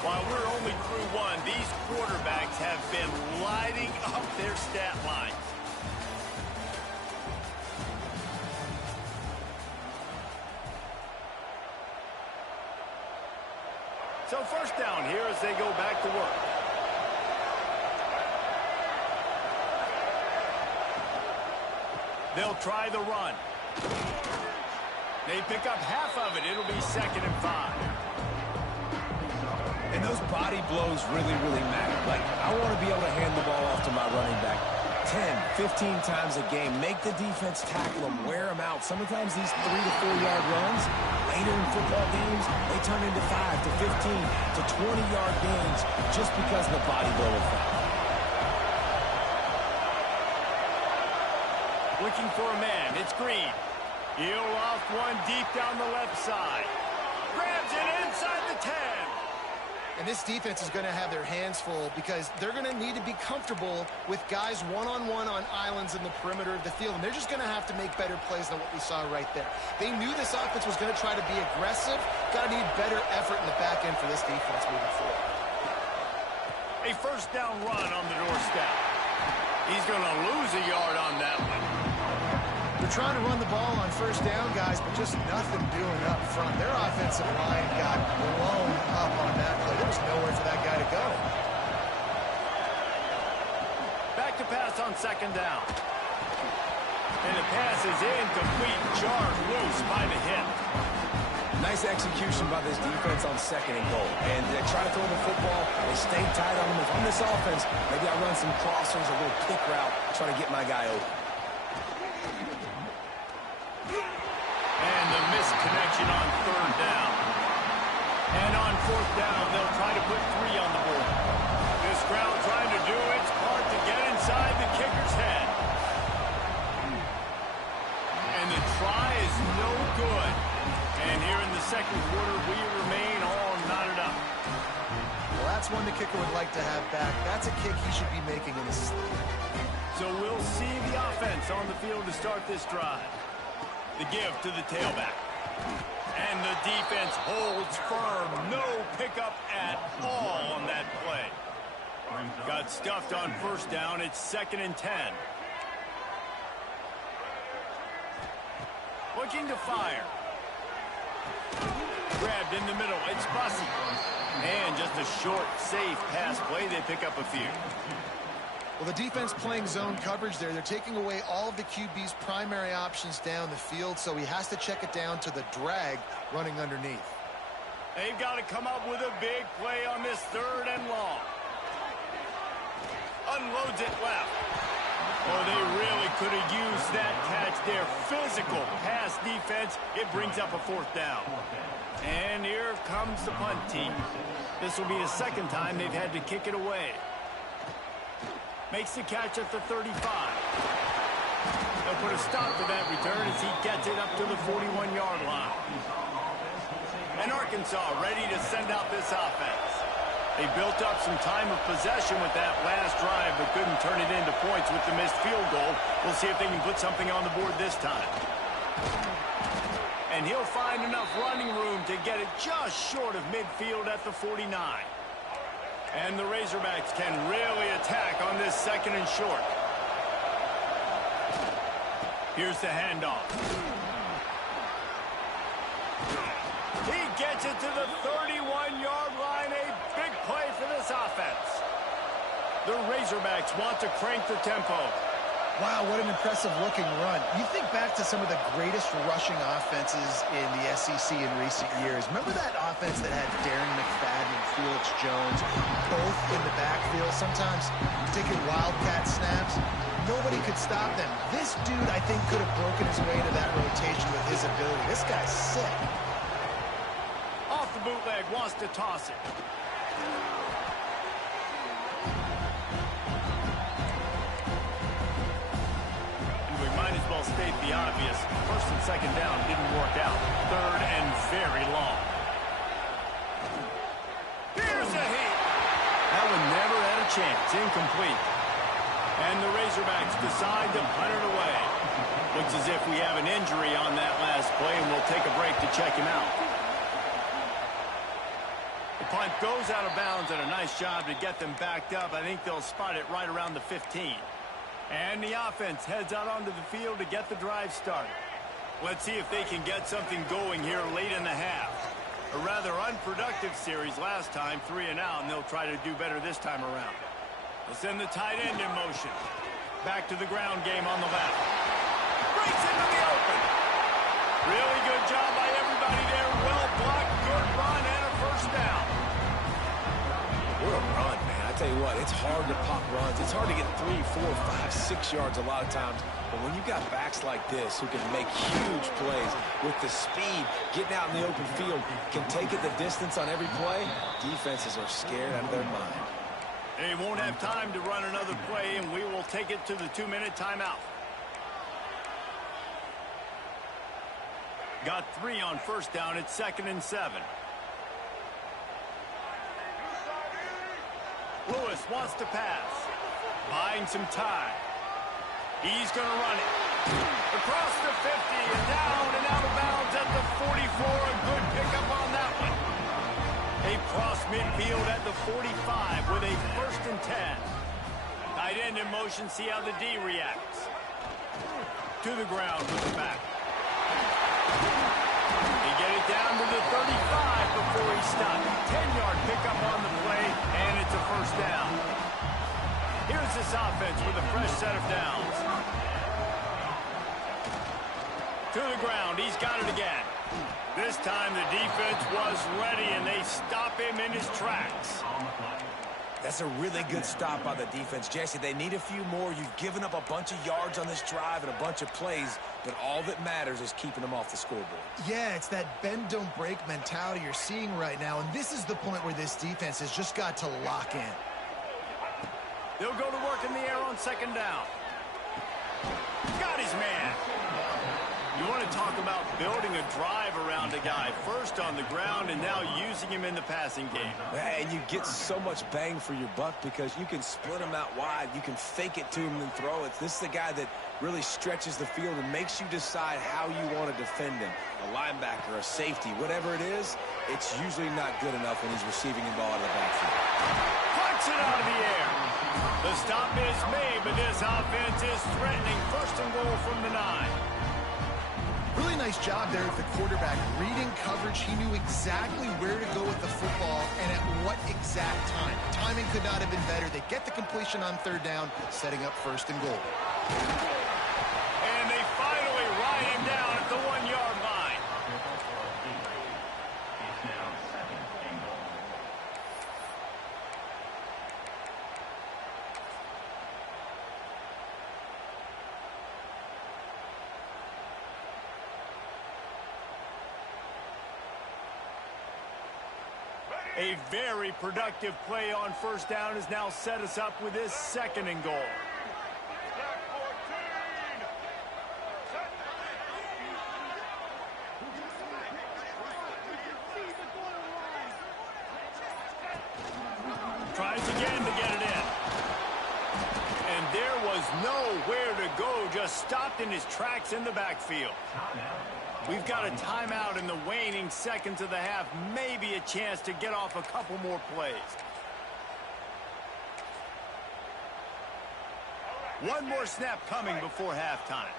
While we're only through one, these quarterbacks have been lighting up their stat lines. So first down here as they go back to work. They'll try the run. They pick up half of it. It'll be 2nd and 5. And those body blows really, really matter. Like, I want to be able to hand the ball off to my running back 10, 15 times a game. Make the defense tackle them, wear them out. Sometimes these 3 to 4 yard runs, later in football games, they turn into 5 to 15 to 20 yard gains just because of the body blow effect. Looking for a man. It's Green. He'll off one deep down the left side. drives it inside the 10. And this defense is going to have their hands full because they're going to need to be comfortable with guys one-on-one on islands in the perimeter of the field. And they're just going to have to make better plays than what we saw right there. They knew this offense was going to try to be aggressive. Got to need better effort in the back end for this defense moving forward. A first down run on the doorstep. He's going to lose a yard on that one. They're trying to run the ball on first down, guys, but just nothing doing up front. Their offensive line got blown up on that play. There was nowhere for that guy to go. Back to pass on second down. And the pass is incomplete, jarred loose by the hit. Nice execution by this defense on second and goal. And they try to throw the football. They stay tight on them. If I'm this offense, maybe I run some crossers, a little kick route, try to get my guy open. And the missed connection on third down. And on fourth down, they'll try to put 3 on the board. This crowd trying to do its part to get inside the kicker's head. And the try is no good. And here in the second quarter, we remain all knotted up. Well, that's one the kicker would like to have back. That's a kick he should be making in his sleep. So we'll see the offense on the field to start this drive. The give to the tailback. And the defense holds firm. No pickup at all on that play. Got stuffed on first down. It's 2nd and 10. Looking to fire. Grabbed in the middle. It's Bussy. And just a short, safe pass play. They pick up a few. Well, the defense playing zone coverage there. They're taking away all of the QB's primary options down the field, so he has to check it down to the drag running underneath. They've got to come up with a big play on this 3rd and long. Unloads it left. Oh, they really could have used that catch there. Physical pass defense. It brings up a 4th down. And here comes the punt team. This will be the 2nd time they've had to kick it away. Makes the catch at the 35. They'll put a stop to that return as he gets it up to the 41-yard line. And Arkansas ready to send out this offense. They built up some time of possession with that last drive, but couldn't turn it into points with the missed field goal. We'll see if they can put something on the board this time. And he'll find enough running room to get it just short of midfield at the 49. And the Razorbacks can really attack on this 2nd and short. Here's the handoff. He gets it to the 31-yard line. A big play for this offense. The Razorbacks want to crank the tempo. Wow, what an impressive-looking run. You think back to some of the greatest rushing offenses in the SEC in recent years. Remember that offense that had Darren McFadden and Felix Jones both in the backfield, sometimes taking wildcat snaps? Nobody could stop them. This dude, I think, could have broken his way into that rotation with his ability. This guy's sick. Off the bootleg, wants to toss it. State the obvious. 1st and 2nd down didn't work out. 3rd and very long. Here's a heat. That one never had a chance. Incomplete. And the Razorbacks decide to punt it away. Looks as if we have an injury on that last play, and we'll take a break to check him out. The punt goes out of bounds, and a nice job to get them backed up. I think they'll spot it right around the 15. And the offense heads out onto the field to get the drive started. Let's see if they can get something going here late in the half. A rather unproductive series last time, 3 and out, and they'll try to do better this time around. They'll send the tight end in motion. Back to the ground game on the left. Breaks into the open. Really good job by everybody there. Well blocked, good run, and a first down. What a run, man. I tell you what, it's hard to pop runs. It's hard to get 3, 4, 5, 6 yards a lot of times. But when you've got backs like this who can make huge plays with the speed, getting out in the open field, can take it the distance on every play, defenses are scared out of their mind. They won't have time to run another play, and we will take it to the 2-minute timeout. Got 3 on first down. It's 2nd and 7. wants to pass. Buying some time. He's going to run it. Across the 50 and down and out of bounds at the 44. A good pickup on that one. They cross midfield at the 45 with a 1st and 10. Tight end in motion, see how the D reacts. To the ground with the back. He get it down to the 35 before he stopped. 10-yard pickup on the play, and it's a 1st down. Here's this offense with a fresh set of downs. To the ground, he's got it again. This time the defense was ready, and they stop him in his tracks. That's a really good stop by the defense. Jesse, they need a few more. You've given up a bunch of yards on this drive and a bunch of plays, but all that matters is keeping them off the scoreboard. Yeah, it's that bend, don't break mentality you're seeing right now, and this is the point where this defense has just got to lock in. They'll go to work in the air on 2nd down. Got his man. You want to talk about building a drive around a guy. First on the ground and now using him in the passing game. And you get so much bang for your buck because you can split him out wide. You can fake it to him and throw it. This is the guy that really stretches the field and makes you decide how you want to defend him. A linebacker, a safety, whatever it is, it's usually not good enough when he's receiving the ball out of the backfield. Puts it out of the air. The stop is made, but this offense is threatening. 1st and goal from the 9. Really nice job there with the quarterback. Reading coverage, he knew exactly where to go with the football and at what exact time. Timing could not have been better. They get the completion on 3rd down, setting up 1st and goal. And they finally ride him down at the 1-yard line. A very productive play on 1st down has now set us up with this 2nd and goal. Tries again to get it in. And there was nowhere to go, just stopped in his tracks in the backfield. We've got a timeout in the waning seconds of the half. Maybe a chance to get off a couple more plays. One more snap coming before halftime.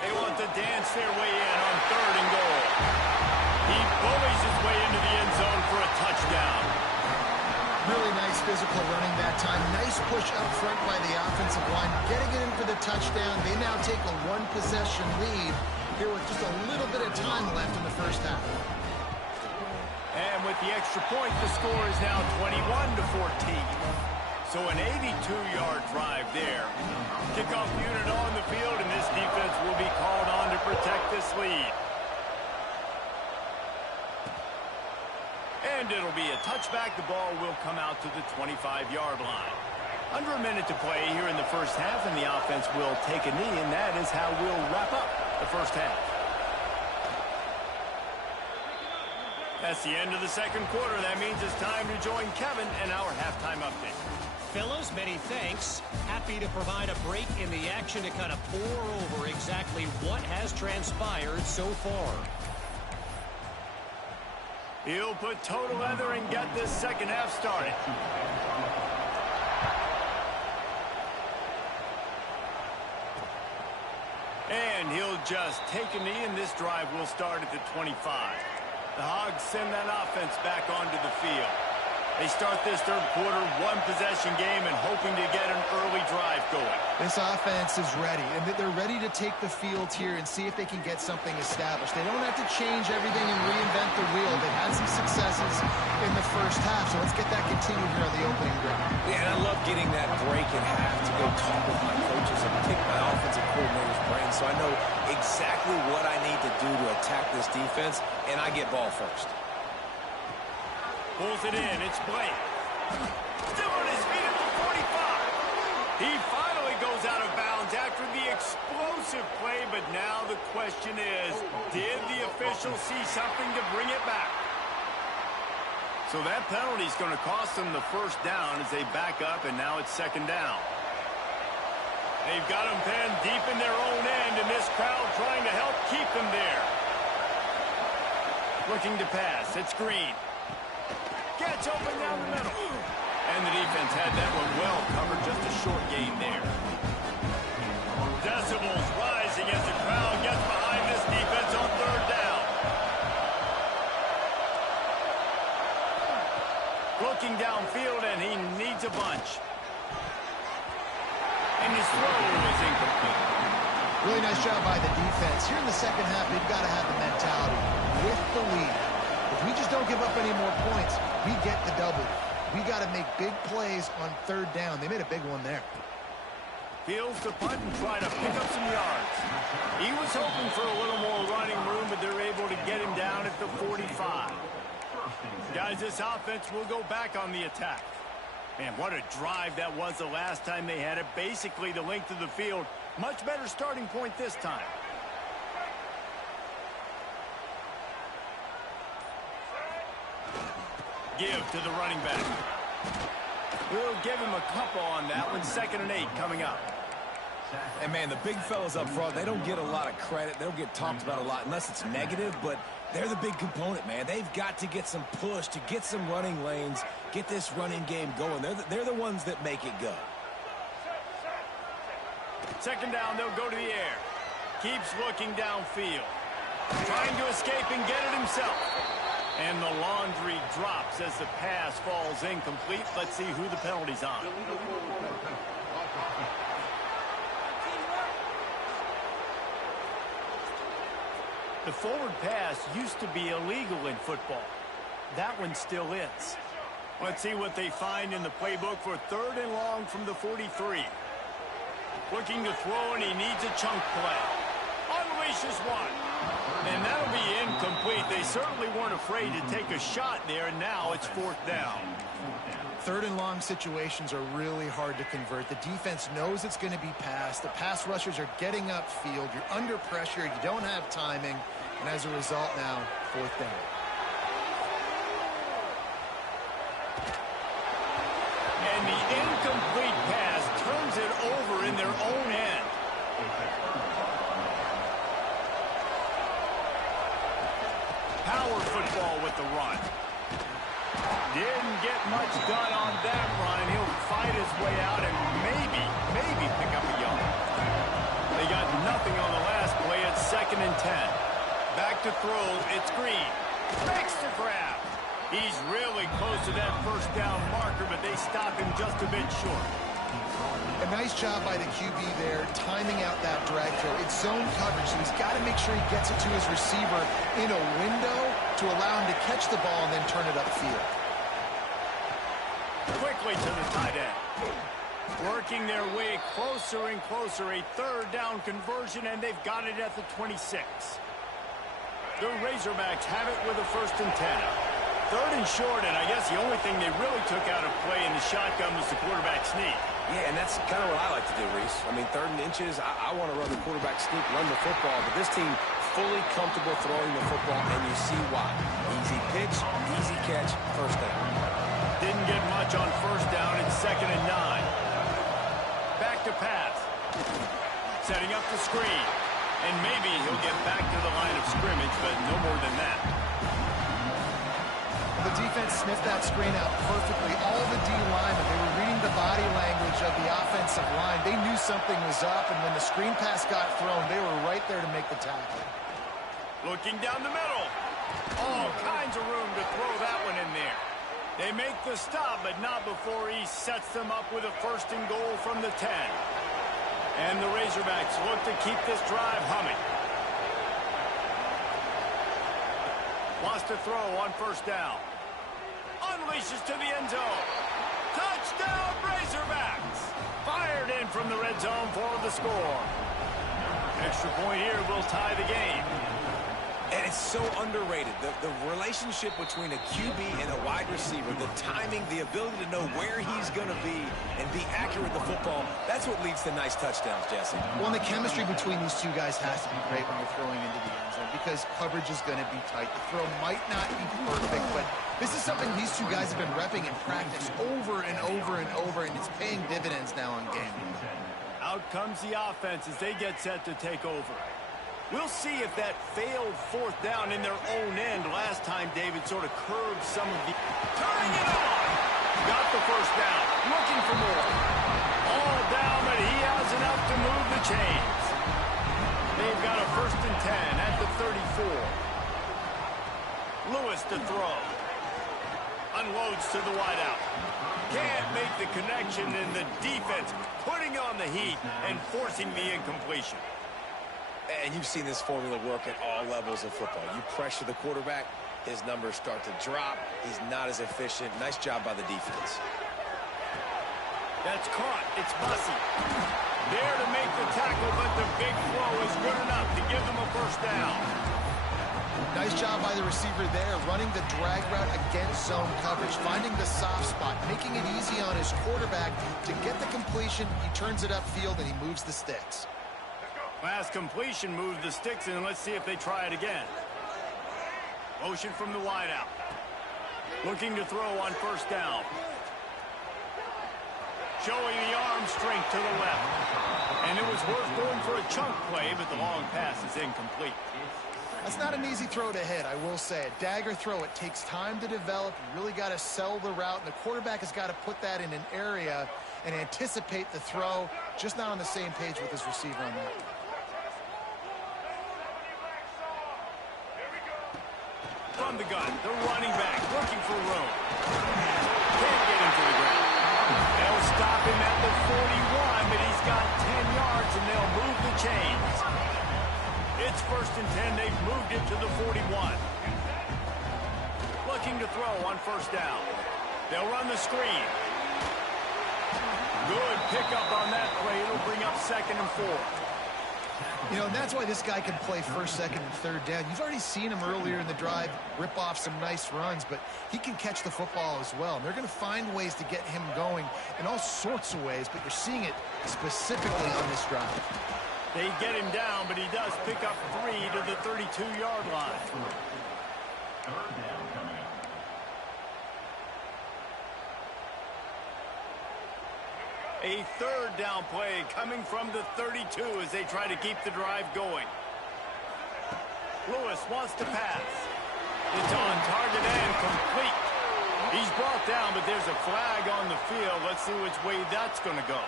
They want to dance their way in on 3rd and goal. He bullies his way into the end zone for a touchdown. Really nice physical running that time. Nice push up front by the offensive line. Getting it in for the touchdown. They now take a 1-possession lead here with just a little bit of time left in the 1st half. And with the extra point, the score is now 21-14. So an 82-yard drive there. Kickoff unit on the field, and this defense will be called on to protect this lead. And it'll be a touchback. The ball will come out to the 25-yard line. Under a minute to play here in the 1st half, and the offense will take a knee, and that is how we'll wrap up the 1st half. That's the end of the 2nd quarter. That means it's time to join Kevin and our halftime update. Fellas, many thanks. Happy to provide a break in the action to kind of pour over exactly what has transpired so far. He'll put total leather and get this 2nd half started. And he'll just take a knee, and this drive will start at the 25. The Hogs send that offense back onto the field. They start this 3rd quarter 1-possession game and hoping to get an early drive going. This offense is ready, and they're ready to take the field here and see if they can get something established. They don't have to change everything and reinvent the wheel. They've had some successes in the 1st half, so let's get that continued here on the opening drive. Yeah, and I love getting that break in half to go talk with my coaches and pick my offensive coordinator's brain so I know exactly what I need to do to attack this defense, and I get ball first. Pulls it in. It's Blake. Still on his feet at the 45. He finally goes out of bounds after the explosive play, but now the question is, did the official see something to bring it back? So that penalty is going to cost them the first down as they back up, and now it's second down. They've got them pinned deep in their own end, and this crowd trying to help keep them there. Looking to pass. It's Green. Gets open down the middle. And the defense had that one well covered. Just a short gain there. Decibels rising as the crowd gets behind this defense on third down. Looking downfield, and he needs a bunch. And his throw is incomplete. Really nice job by the defense. Here in the second half, they've got to have the mentality with the lead. If we just don't give up any more points, we get the W. We got to make big plays on third down. They made a big one there. Fields to punt and try to pick up some yards. He was hoping for a little more running room, but they're able to get him down at the 45. Guys, this offense will go back on the attack. Man, what a drive that was the last time they had it. Basically the length of the field. Much better starting point this time. Give to the running back. We'll give him a couple on that one. 2nd and 8 coming up. And, man, the big fellas up front, they don't get a lot of credit. They don't get talked about a lot unless it's negative, but they're the big component, man. They've got to get some push, to get some running lanes, get this running game going. They're the ones that make it go. Second down, they'll go to the air. Keeps looking downfield. Trying to escape and get it himself. And the laundry drops as the pass falls incomplete. Let's see who the penalty's on. The forward pass used to be illegal in football. That one still is. Let's see what they find in the playbook for 3rd and long from the 43. Looking to throw, and he needs a chunk play. Unleashes one. And that'll be incomplete. They certainly weren't afraid to take a shot there, and now it's 4th down. 3rd and long situations are really hard to convert. The defense knows it's going to be passed. The pass rushers are getting upfield. You're under pressure. You don't have timing. And as a result now, 4th down. And the incomplete pass turns it over in their own end. Power football with the run. Didn't get much done on that run. He'll fight his way out and maybe pick up a yard. They got nothing on the last play. It's 2nd and 10. Back to throw. It's Green. Makes the grab. He's really close to that first down marker, but they stop him just a bit short. A nice job by the QB there, timing out that drag throw. It's zone coverage, so he's got to make sure he gets it to his receiver in a window to allow him to catch the ball and then turn it upfield. Quickly to the tight end. Working their way closer and closer. A 3rd down conversion, and they've got it at the 26. The Razorbacks have it with a 1st and 10. 3rd and short, and I guess the only thing they really took out of play in the shotgun was the quarterback sneak. Yeah, and that's kind of what I like to do, Reese. I mean, 3rd and inches, I want to run the quarterback sneak, run the football, but this team fully comfortable throwing the football, and you see why. Easy pitch, easy catch, 1st down. Didn't get much on 1st down. It's 2nd and 9. Back to pass. Setting up the screen. And maybe he'll get back to the line of scrimmage, but no more than that. The defense sniffed that screen out perfectly. All the D linemen, they were reading the body language of the offensive line. They knew something was up, and when the screen pass got thrown, they were right there to make the tackle. Looking down the middle. All kinds of room to throw that one in there. They make the stop, but not before he sets them up with a 1st and goal from the 10. And the Razorbacks look to keep this drive humming. Wants to throw on 1st down. Unleashes to the end zone. Touchdown, Razorbacks! Fired in from the red zone for the score. Extra point here will tie the game. And it's so underrated. The relationship between a QB and a wide receiver, the timing, the ability to know where he's going to be and be accurate with the football, that's what leads to nice touchdowns, Jesse. Well, and the chemistry between these two guys has to be great when you're throwing into the end zone because coverage is going to be tight. The throw might not be perfect, but this is something these two guys have been repping in practice over and over and over, and it's paying dividends now in game. Out comes the offense as they get set to take over. We'll see if that failed fourth down in their own end last time David sort of curved some of the... Turning it on! Got the first down. Looking for more. All down, but he has enough to move the chains. They've got a 1st and 10 at the 34. Lewis to throw. Unloads to the wideout. Can't make the connection, and the defense putting on the heat and forcing the incompletion. And you've seen this formula work at all levels of football. You pressure the quarterback, his numbers start to drop. He's not as efficient. Nice job by the defense. That's caught. It's Bussey. There to make the tackle, but the big throw is good enough to give them a first down. Nice job by the receiver there, running the drag route against zone coverage, finding the soft spot, making it easy on his quarterback to get the completion. He turns it upfield, and he moves the sticks. Last completion moved the sticks, and let's see if they try it again. Motion from the wideout. Looking to throw on first down. Showing the arm strength to the left. And it was worth going for a chunk play, but the long pass is incomplete. That's not an easy throw to hit, I will say. A dagger throw, it takes time to develop. You really got to sell the route, and the quarterback has got to put that in an area and anticipate the throw. Just not on the same page with his receiver on that. From the gun, the running back looking for room. Can't get him to the ground. They'll stop him at the 41, but he's got 10 yards, and they'll move the chains. It's 1st and 10. They've moved it to the 41. Looking to throw on first down. They'll run the screen. Good pickup on that play. It'll bring up 2nd and 4. You know, and that's why this guy can play 1st, 2nd, and 3rd down. You've already seen him earlier in the drive rip off some nice runs, but he can catch the football as well. And they're going to find ways to get him going in all sorts of ways, but you're seeing it specifically on this drive. They get him down, but he does pick up 3 to the 32-yard line. A 3rd down play coming from the 32 as they try to keep the drive going. Lewis wants to pass. It's on target and complete. He's brought down, but there's a flag on the field. Let's see which way that's going to go.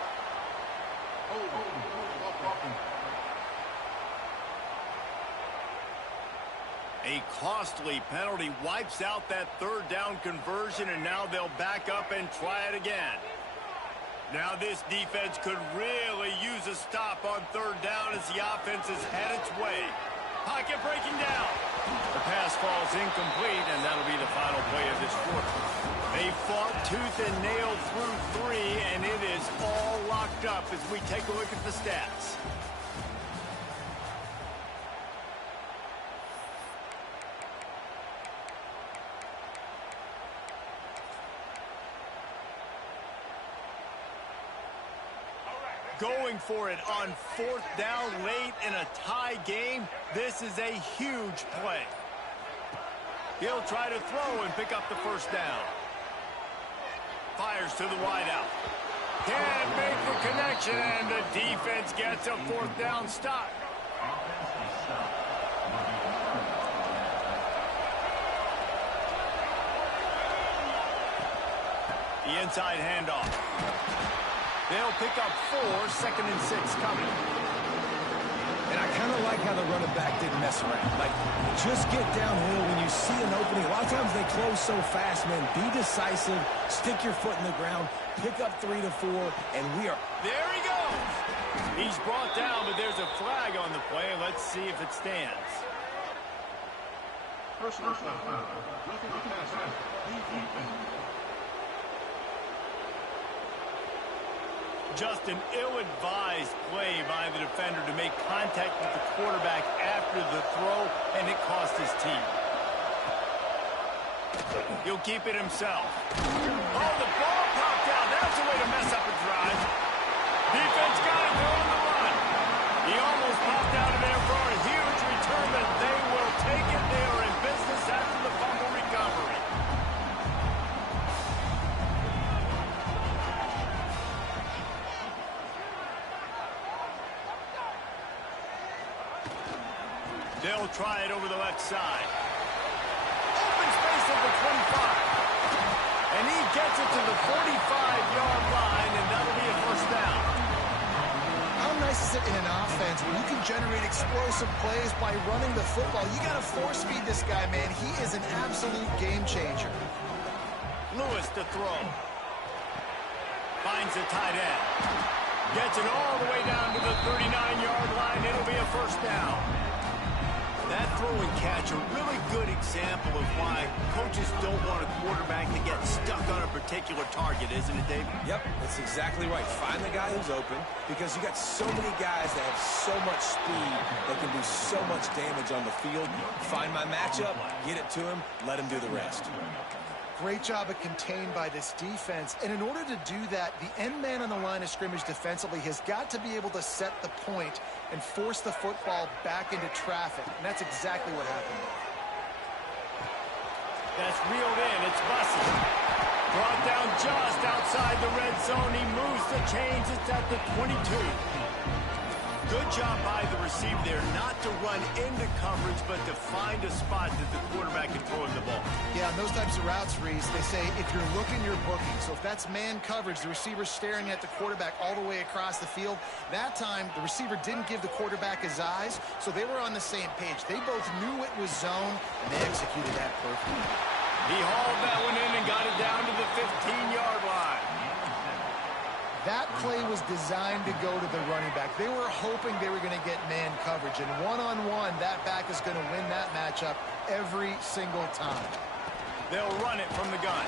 A costly penalty wipes out that 3rd down conversion, and now they'll back up and try it again. Now this defense could really use a stop on 3rd down as the offense has had its way. Pocket breaking down. The pass falls incomplete, and that'll be the final play of this quarter. They fought tooth and nail through 3, and it is all locked up as we take a look at the stats. Going for it on 4th down late in a tie game. This is a huge play. He'll try to throw and pick up the first down. Fires to the wideout. Can't make the connection, and the defense gets a 4th down stop. The inside handoff. They'll pick up 4, 2nd and 6 coming. And I kind of like how the running back didn't mess around. Like, just get downhill when you see an opening. A lot of times they close so fast, man. Be decisive, stick your foot in the ground, pick up 3 to 4, and we are... There he goes! He's brought down, but there's a flag on the play. Let's see if it stands. Personal foul. Just an ill-advised play by the defender to make contact with the quarterback after the throw, and it cost his team. He'll keep it himself. Oh, the ball popped out. That's a way to mess up a drive. Defense got it. They're on the run. He almost popped out of there for a huge return, but they will take it. They are in business after the fumble recovery. They'll try it over the left side. Open space at the 25. And he gets it to the 45-yard line, and that'll be a first down. How nice is it in an offense where you can generate explosive plays by running the football? You got to force feed this guy, man. He is an absolute game changer. Lewis to throw. Finds a tight end. Gets it all the way down to the 39-yard line. It'll be a first down. That throw and catch, a really good example of why coaches don't want a quarterback to get stuck on a particular target, isn't it, Dave? Yep, that's exactly right. Find the guy who's open, because you got so many guys that have so much speed that can do so much damage on the field. Find my matchup, get it to him, let him do the rest. Great job of contained by this defense. And in order to do that, the end man on the line of scrimmage defensively has got to be able to set the point and force the football back into traffic. And that's exactly what happened. That's reeled in. It's Bussey. Brought down just outside the red zone. He moves the chains. It's at the 22. Good job by the receiver there, not to run into coverage, but to find a spot that the quarterback can throw him the ball. Yeah, on those types of routes, Reese, they say if you're looking, you're booking. So if that's man coverage, the receiver's staring at the quarterback all the way across the field. That time, the receiver didn't give the quarterback his eyes, so they were on the same page. They both knew it was zone, and they executed that perfectly. He hauled that one in and got it down to the 15-yard line. That play was designed to go to the running back. They were hoping they were going to get man coverage, and one-on-one, that back is going to win that matchup every single time. They'll run it from the gun.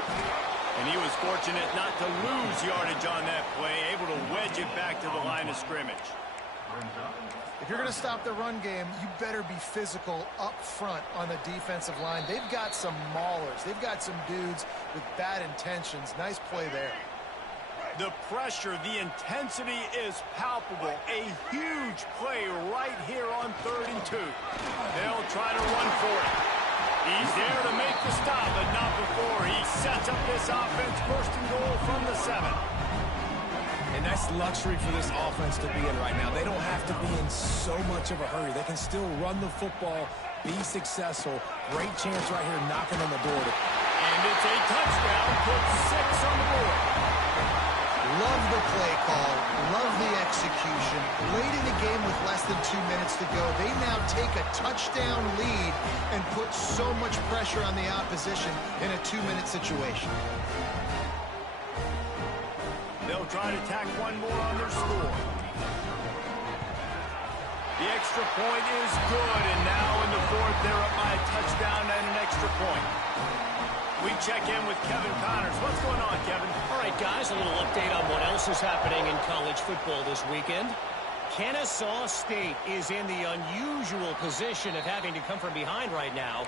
And he was fortunate not to lose yardage on that play, able to wedge it back to the line of scrimmage. If you're going to stop the run game, you better be physical up front on the defensive line. They've got some maulers. They've got some dudes with bad intentions. Nice play there. The pressure, the intensity is palpable. A huge play right here on 3rd and 2. They'll try to run for it. He's there to make the stop, but not before he sets up this offense. 1st and goal from the 7. And that's luxury for this offense to be in right now. They don't have to be in so much of a hurry. They can still run the football, be successful. Great chance right here knocking on the door. And it's a touchdown. Put 6 on the board. Love the play call, love the execution. Late in the game with less than 2 minutes to go, they now take a touchdown lead and put so much pressure on the opposition in a 2-minute situation. They'll try to tack one more on their score. The extra point is good, and now in the 4th, they're up by a touchdown and an extra point. We check in with Kevin Connors. What's going on, Kevin? All right, guys, a little update on what else is happening in college football this weekend. Kennesaw State is in the unusual position of having to come from behind right now,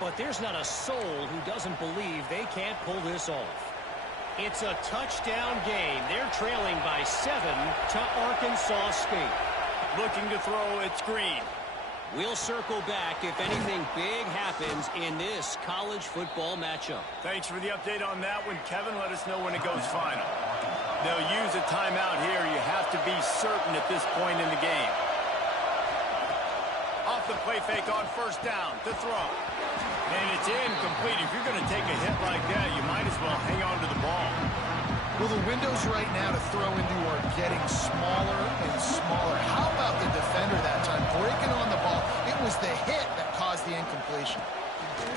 but there's not a soul who doesn't believe they can't pull this off. It's a touchdown game. They're trailing by 7 to Arkansas State. Looking to throw, it's Green. We'll circle back if anything big happens in this college football matchup. Thanks for the update on that one, Kevin. Let us know when it goes final. They'll use a timeout here. You have to be certain at this point in the game. Off the play fake on 1st down to throw. And it's incomplete. If you're going to take a hit like that, you might as well hang on to the ball. Well, the windows right now to throw into are getting smaller and smaller. How about the defender that time breaking on the ball? It was the hit that caused the incompletion.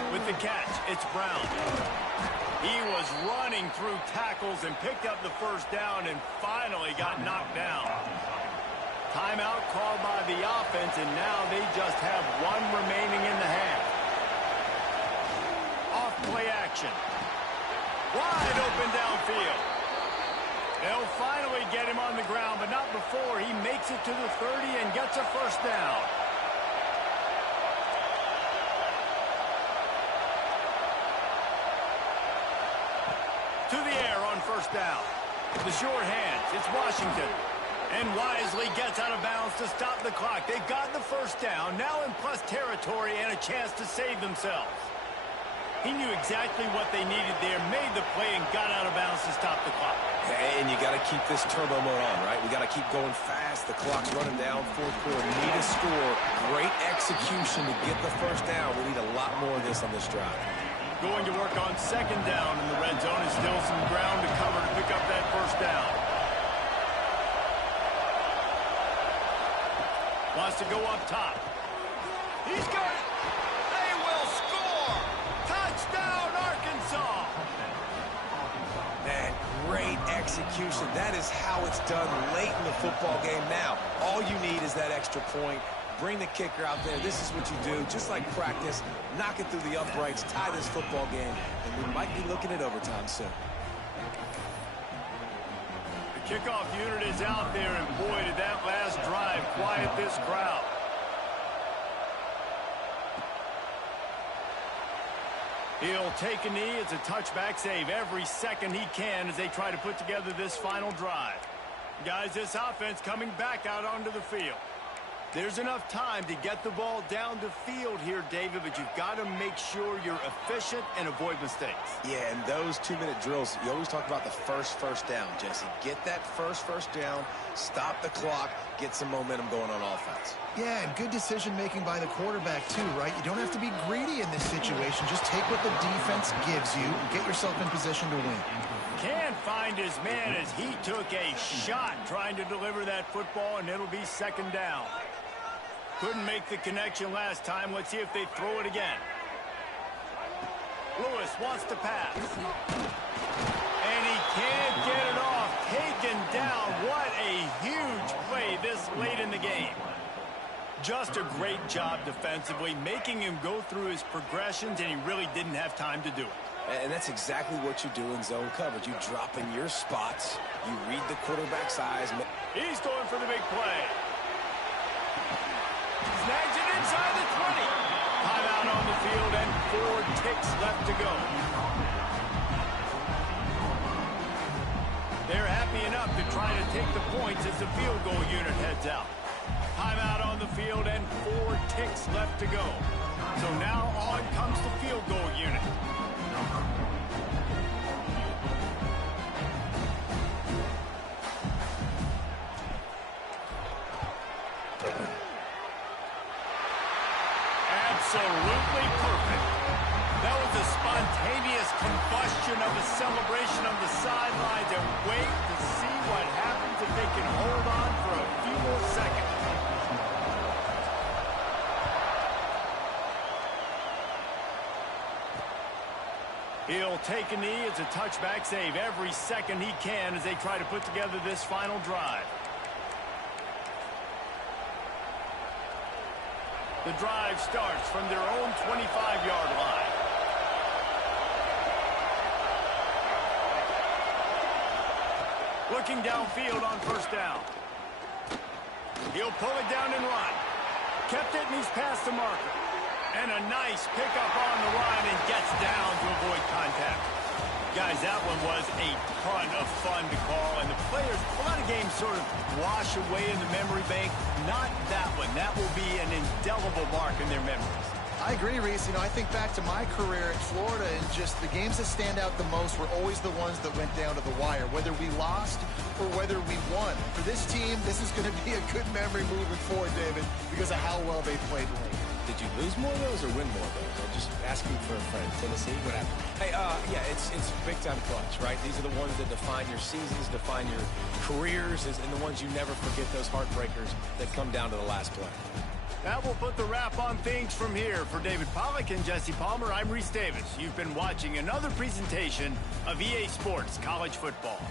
With the catch, it's Brown. He was running through tackles and picked up the 1st down and finally got knocked down. Timeout called by the offense, and now they just have one remaining in the half. Off play action. Wide open downfield. They'll finally get him on the ground, but not before he makes it to the 30 and gets a first down. To the air on first down. The short hands, it's Washington. And wisely gets out of bounds to stop the clock. They've gotten the first down, now in plus territory and a chance to save themselves. He knew exactly what they needed there, made the play, and got out of bounds to stop the clock. Hey, and you got to keep this turbo mode on, right? We got to keep going fast. The clock's running down. Fourth quarter, need a score. Great execution to get the first down. We need a lot more of this on this drive. Going to work on second down in the red zone. Is still some ground to cover to pick up that first down. Wants to go up top. He's got it. They will score. Touchdown, Arkansas. Man, great execution. That is how it's done late in the football game now. All you need is that extra point. Bring the kicker out there. This is what you do. Just like practice, knock it through the uprights, tie this football game, and we might be looking at overtime soon. The kickoff unit is out there, and boy, did that last drive quiet this crowd. He'll take a knee. It's a touchback save every second he can as they try to put together this final drive. Guys, this offense coming back out onto the field. There's enough time to get the ball down the field here, David, but you've got to make sure you're efficient and avoid mistakes. Yeah, and those 2-minute drills, you always talk about the first down, Jesse. Get that first down, stop the clock, get some momentum going on offense. Yeah, and good decision-making by the quarterback, too, right? You don't have to be greedy in this situation. Just take what the defense gives you and get yourself in position to win. Can't find his man as he took a shot trying to deliver that football, and it'll be second down. Couldn't make the connection last time. Let's see if they throw it again. Lewis wants to pass. And he can't get it off. Taken down. What a huge play this late in the game. Just a great job defensively, making him go through his progressions, and he really didn't have time to do it. And that's exactly what you do in zone coverage. You drop in your spots. You read the quarterback's eyes. He's going for the big play. Snags it inside the 20. Timeout on the field and 4 ticks left to go. They're happy enough to try to take the points as the field goal unit heads out. Timeout on the field and 4 ticks left to go. So now on comes the field goal unit. Absolutely perfect. That was a spontaneous combustion of a celebration on the sidelines, and wait to see what happens if they can hold on for a few more seconds. He'll take a knee. It's a touchback save every second he can as they try to put together this final drive. The drive starts from their own 25-yard line. Looking downfield on first down. He'll pull it down and run. Kept it, and he's past the marker. And a nice pickup on the run and gets down to avoid contact. Guys, that one was a ton of fun to call, and the players, a lot of games sort of wash away in the memory bank. Not that one. That will be an indelible mark in their memories. I agree, Reese. You know, I think back to my career at Florida, and just the games that stand out the most were always the ones that went down to the wire, whether we lost or whether we won. For this team, this is going to be a good memory moving forward, David, because of how well they played late. Did you lose more of those or win more of those? I'm just asking for a friend. Tennessee, what happened? Hey, yeah, it's big-time clutch, right? These are the ones that define your seasons, define your careers, and the ones you never forget, those heartbreakers that come down to the last play. That will put the wrap on things from here. For David Pollack and Jesse Palmer, I'm Reese Davis. You've been watching another presentation of EA Sports College Football.